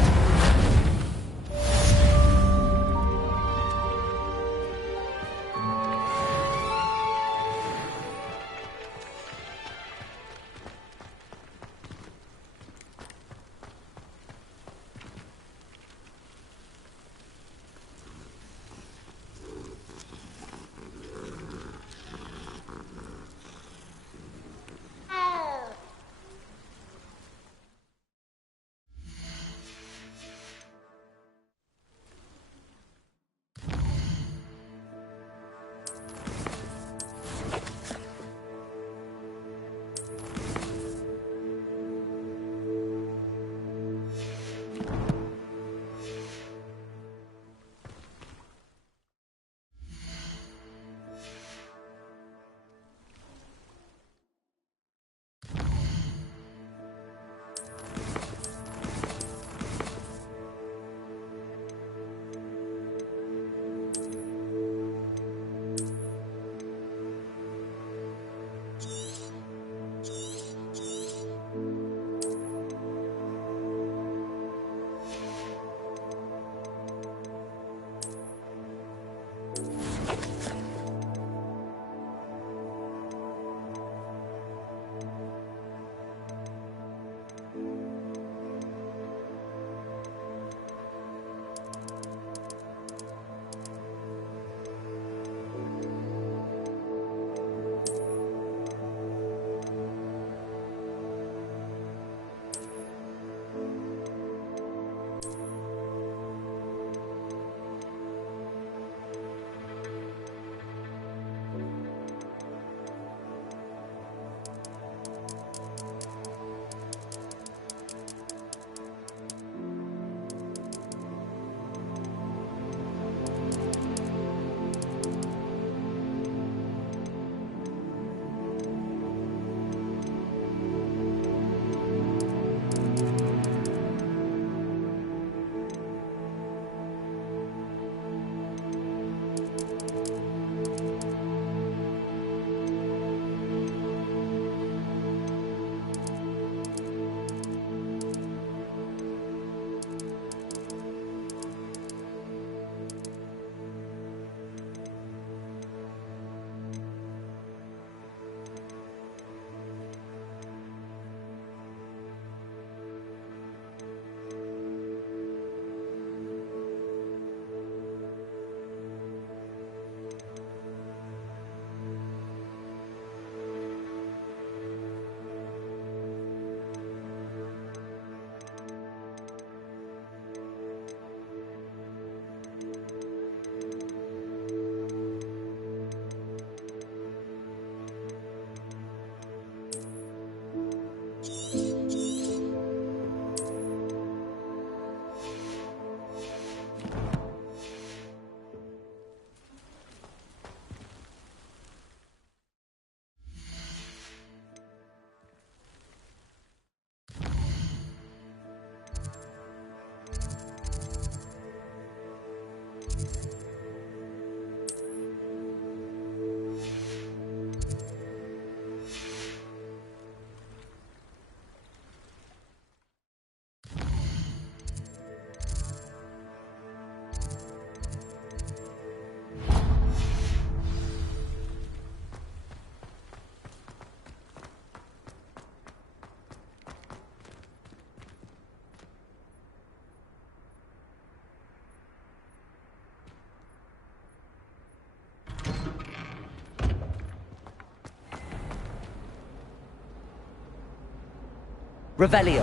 Revelio.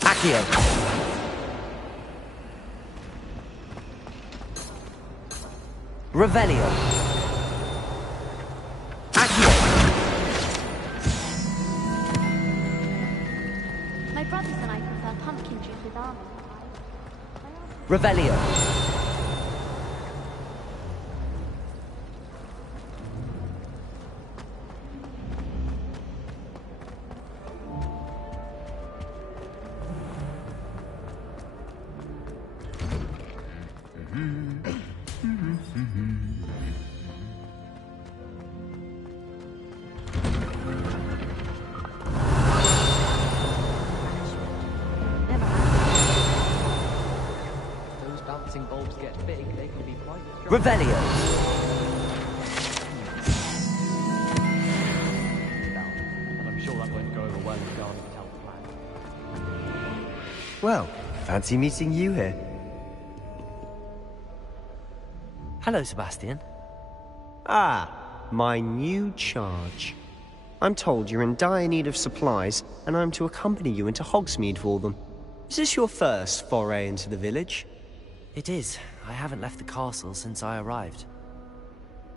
Accio. Revelio. Accio. My brothers and I prefer pumpkin juice with almond. Revelio. Those bouncing bulbs get big, they can be quite strong. Revelio. And I'm sure that won't go over well in the garden without a plan. Well, fancy meeting you here. Hello, Sebastian. Ah, my new charge. I'm told you're in dire need of supplies, and I'm to accompany you into Hogsmeade for them. Is this your first foray into the village? It is. I haven't left the castle since I arrived.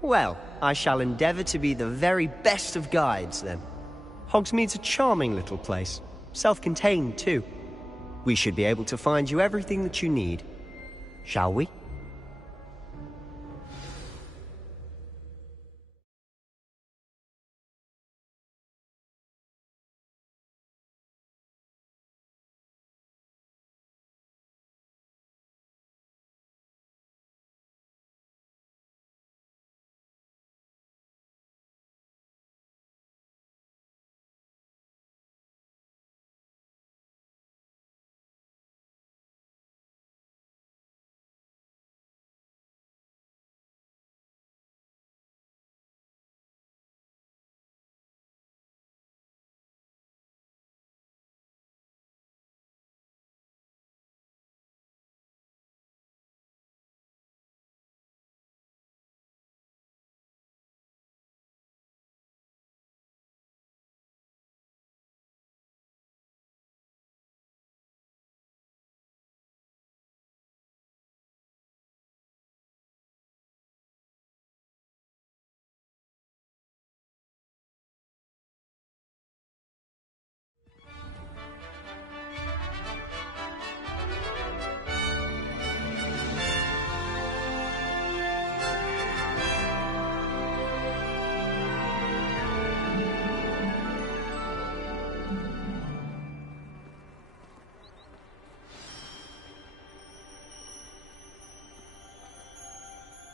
Well, I shall endeavour to be the very best of guides, then. Hogsmeade's a charming little place. Self-contained, too. We should be able to find you everything that you need. Shall we?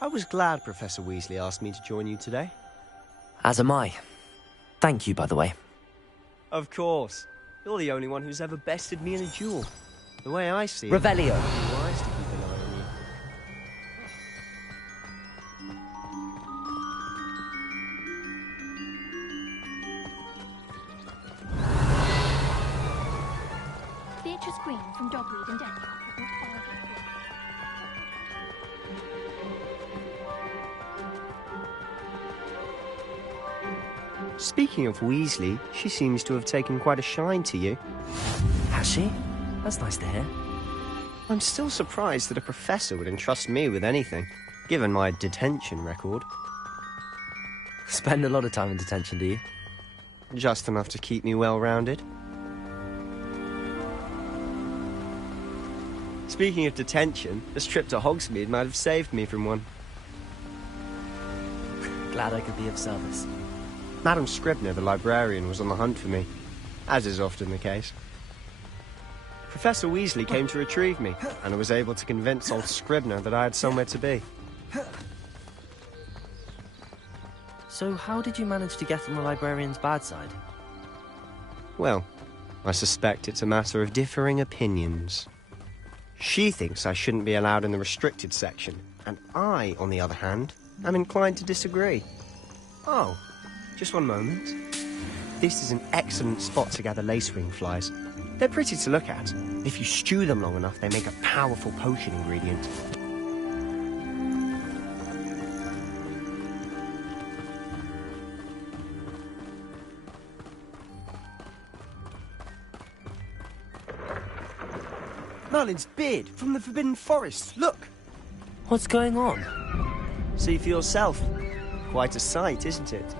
I was glad Professor Weasley asked me to join you today. As am I. Thank you, by the way. Of course. You're the only one who's ever bested me in a duel. The way I see it, Revelio. it'd be wise to keep an eye on you. Beatrice Green from Dogweed and Denmark. Speaking of Weasley, she seems to have taken quite a shine to you. Has she? That's nice to hear. I'm still surprised that a professor would entrust me with anything, given my detention record. Spend a lot of time in detention, do you? Just enough to keep me well-rounded. Speaking of detention, this trip to Hogsmeade might have saved me from one. Glad I could be of service. Madam Scribner, the librarian, was on the hunt for me, as is often the case. Professor Weasley came to retrieve me, and I was able to convince old Scribner that I had somewhere to be. So how did you manage to get on the librarian's bad side? Well, I suspect it's a matter of differing opinions. She thinks I shouldn't be allowed in the restricted section, and I, on the other hand, am inclined to disagree. Oh, just one moment. This is an excellent spot to gather lacewing flies. They're pretty to look at. If you stew them long enough, they make a powerful potion ingredient. Merlin's beard from the Forbidden Forest. Look. What's going on? See for yourself. Quite a sight, isn't it?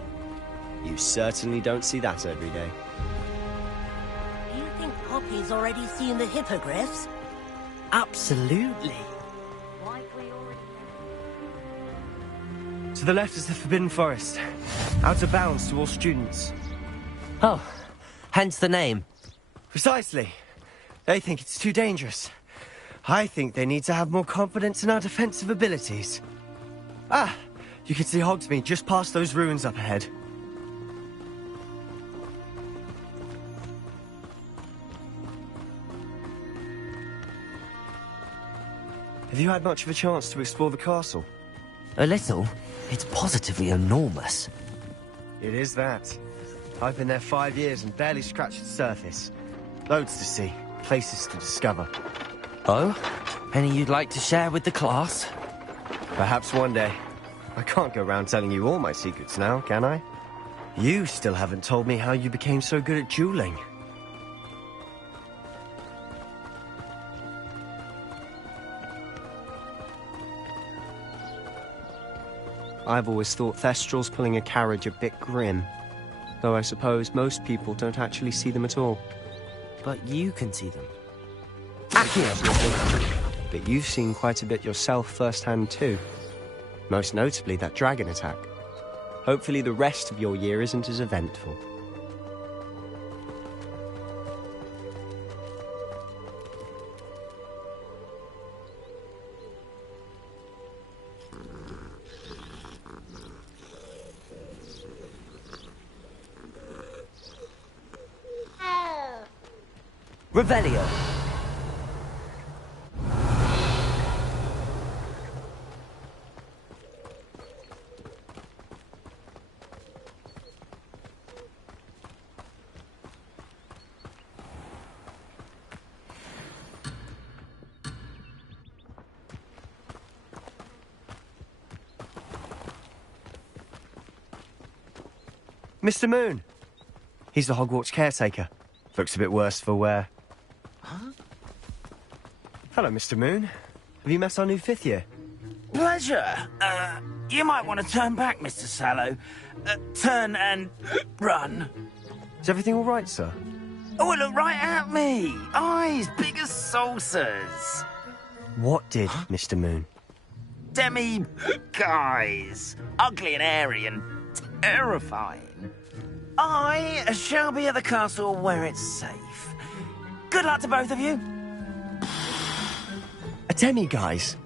You certainly don't see that every day. Do you think Poppy's already seen the hippogriffs? Absolutely. To the left is the Forbidden Forest. Out of bounds to all students. Oh, hence the name. Precisely. They think it's too dangerous. I think they need to have more confidence in our defensive abilities. Ah, you can see Hogsmeade just past those ruins up ahead. Have you had much of a chance to explore the castle? A little. It's positively enormous. It is that. I've been there 5 years and barely scratched the surface. Loads to see, places to discover. Oh? Any you'd like to share with the class? Perhaps one day. I can't go around telling you all my secrets now, can I? You still haven't told me how you became so good at dueling. I've always thought Thestrals pulling a carriage a bit grim. Though I suppose most people don't actually see them at all. But you can see them. But you've seen quite a bit yourself firsthand too. Most notably that dragon attack. Hopefully the rest of your year isn't as eventful. Revelio. Mr. Moon! He's the Hogwarts caretaker. Looks a bit worse for wear. Huh? Hello, Mr. Moon. Have you met our new 5th year? Pleasure. You might want to turn back, Mr. Sallow. Turn and run. Is everything all right, sir? Oh, look right at me. Eyes big as saucers. What did, Mr. Moon? Guys. Ugly and airy and terrifying. I shall be at the castle where it's safe. Good luck to both of you. A demi-guise?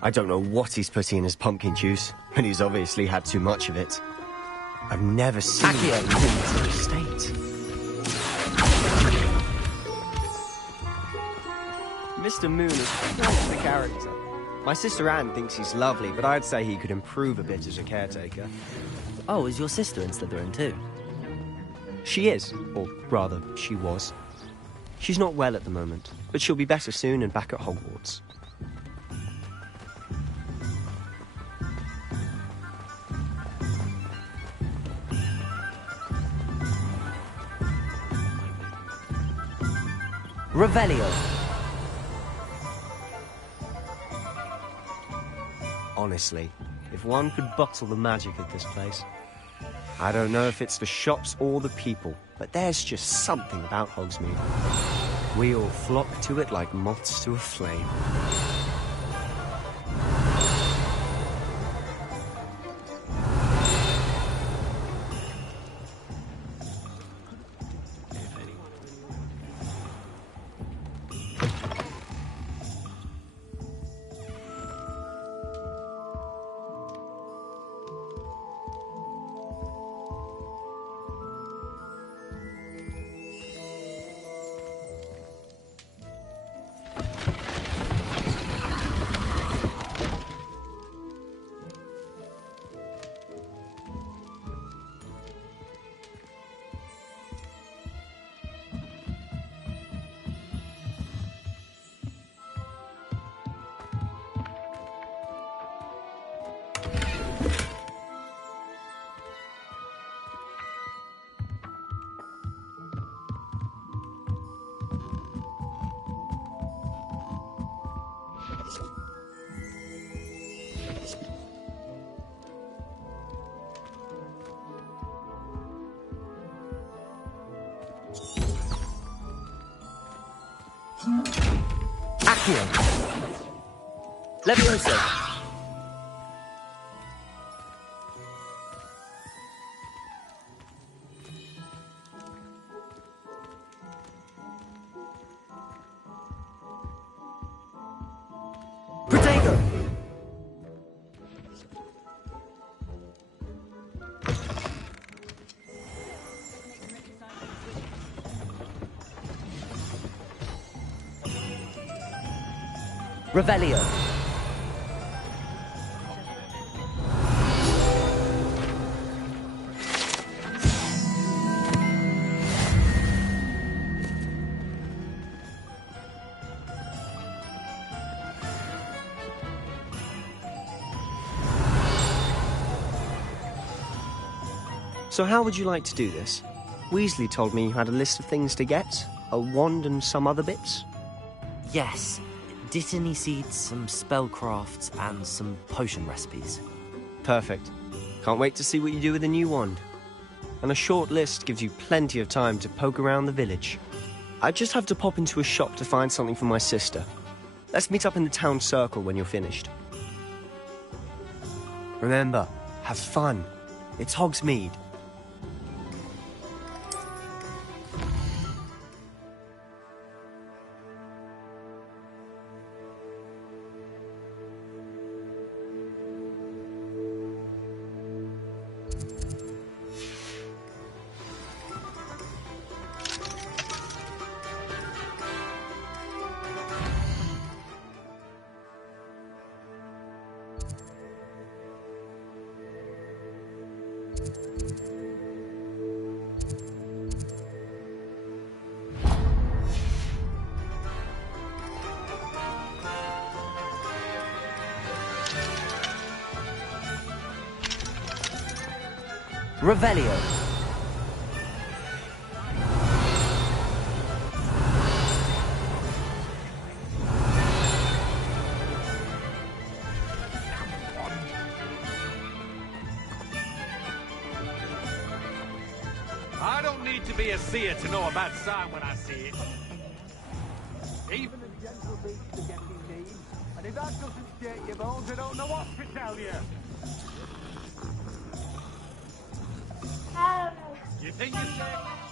I don't know what he's putting in his pumpkin juice, and he's obviously had too much of it. I've never seen him in such a state. Mr. Moon is quite the character. My sister Anne thinks he's lovely, but I'd say he could improve a bit as a caretaker. Oh, is your sister in Slytherin too? She is, or rather, she was. She's not well at the moment, but she'll be better soon and back at Hogwarts. Revelio. Honestly, if one could bottle the magic of this place. I don't know if it's the shops or the people, but there's just something about Hogsmeade. We all flock to it like moths to a flame. Accio. Levioso. Protego. Revelio. So how would you like to do this? Weasley told me you had a list of things to get, a wand and some other bits. Yes. Dittany seeds, some spellcrafts, and some potion recipes. Perfect. Can't wait to see what you do with the new wand. And a short list gives you plenty of time to poke around the village. I just have to pop into a shop to find something for my sister. Let's meet up in the town circle when you're finished. Remember, have fun. It's Hogsmeade. Revelio. I don't need to be a seer to know a bad sign when I see it. Even a gentle beast to get in need. And if that doesn't shake your bones, I don't know what to tell you. You think you're safe?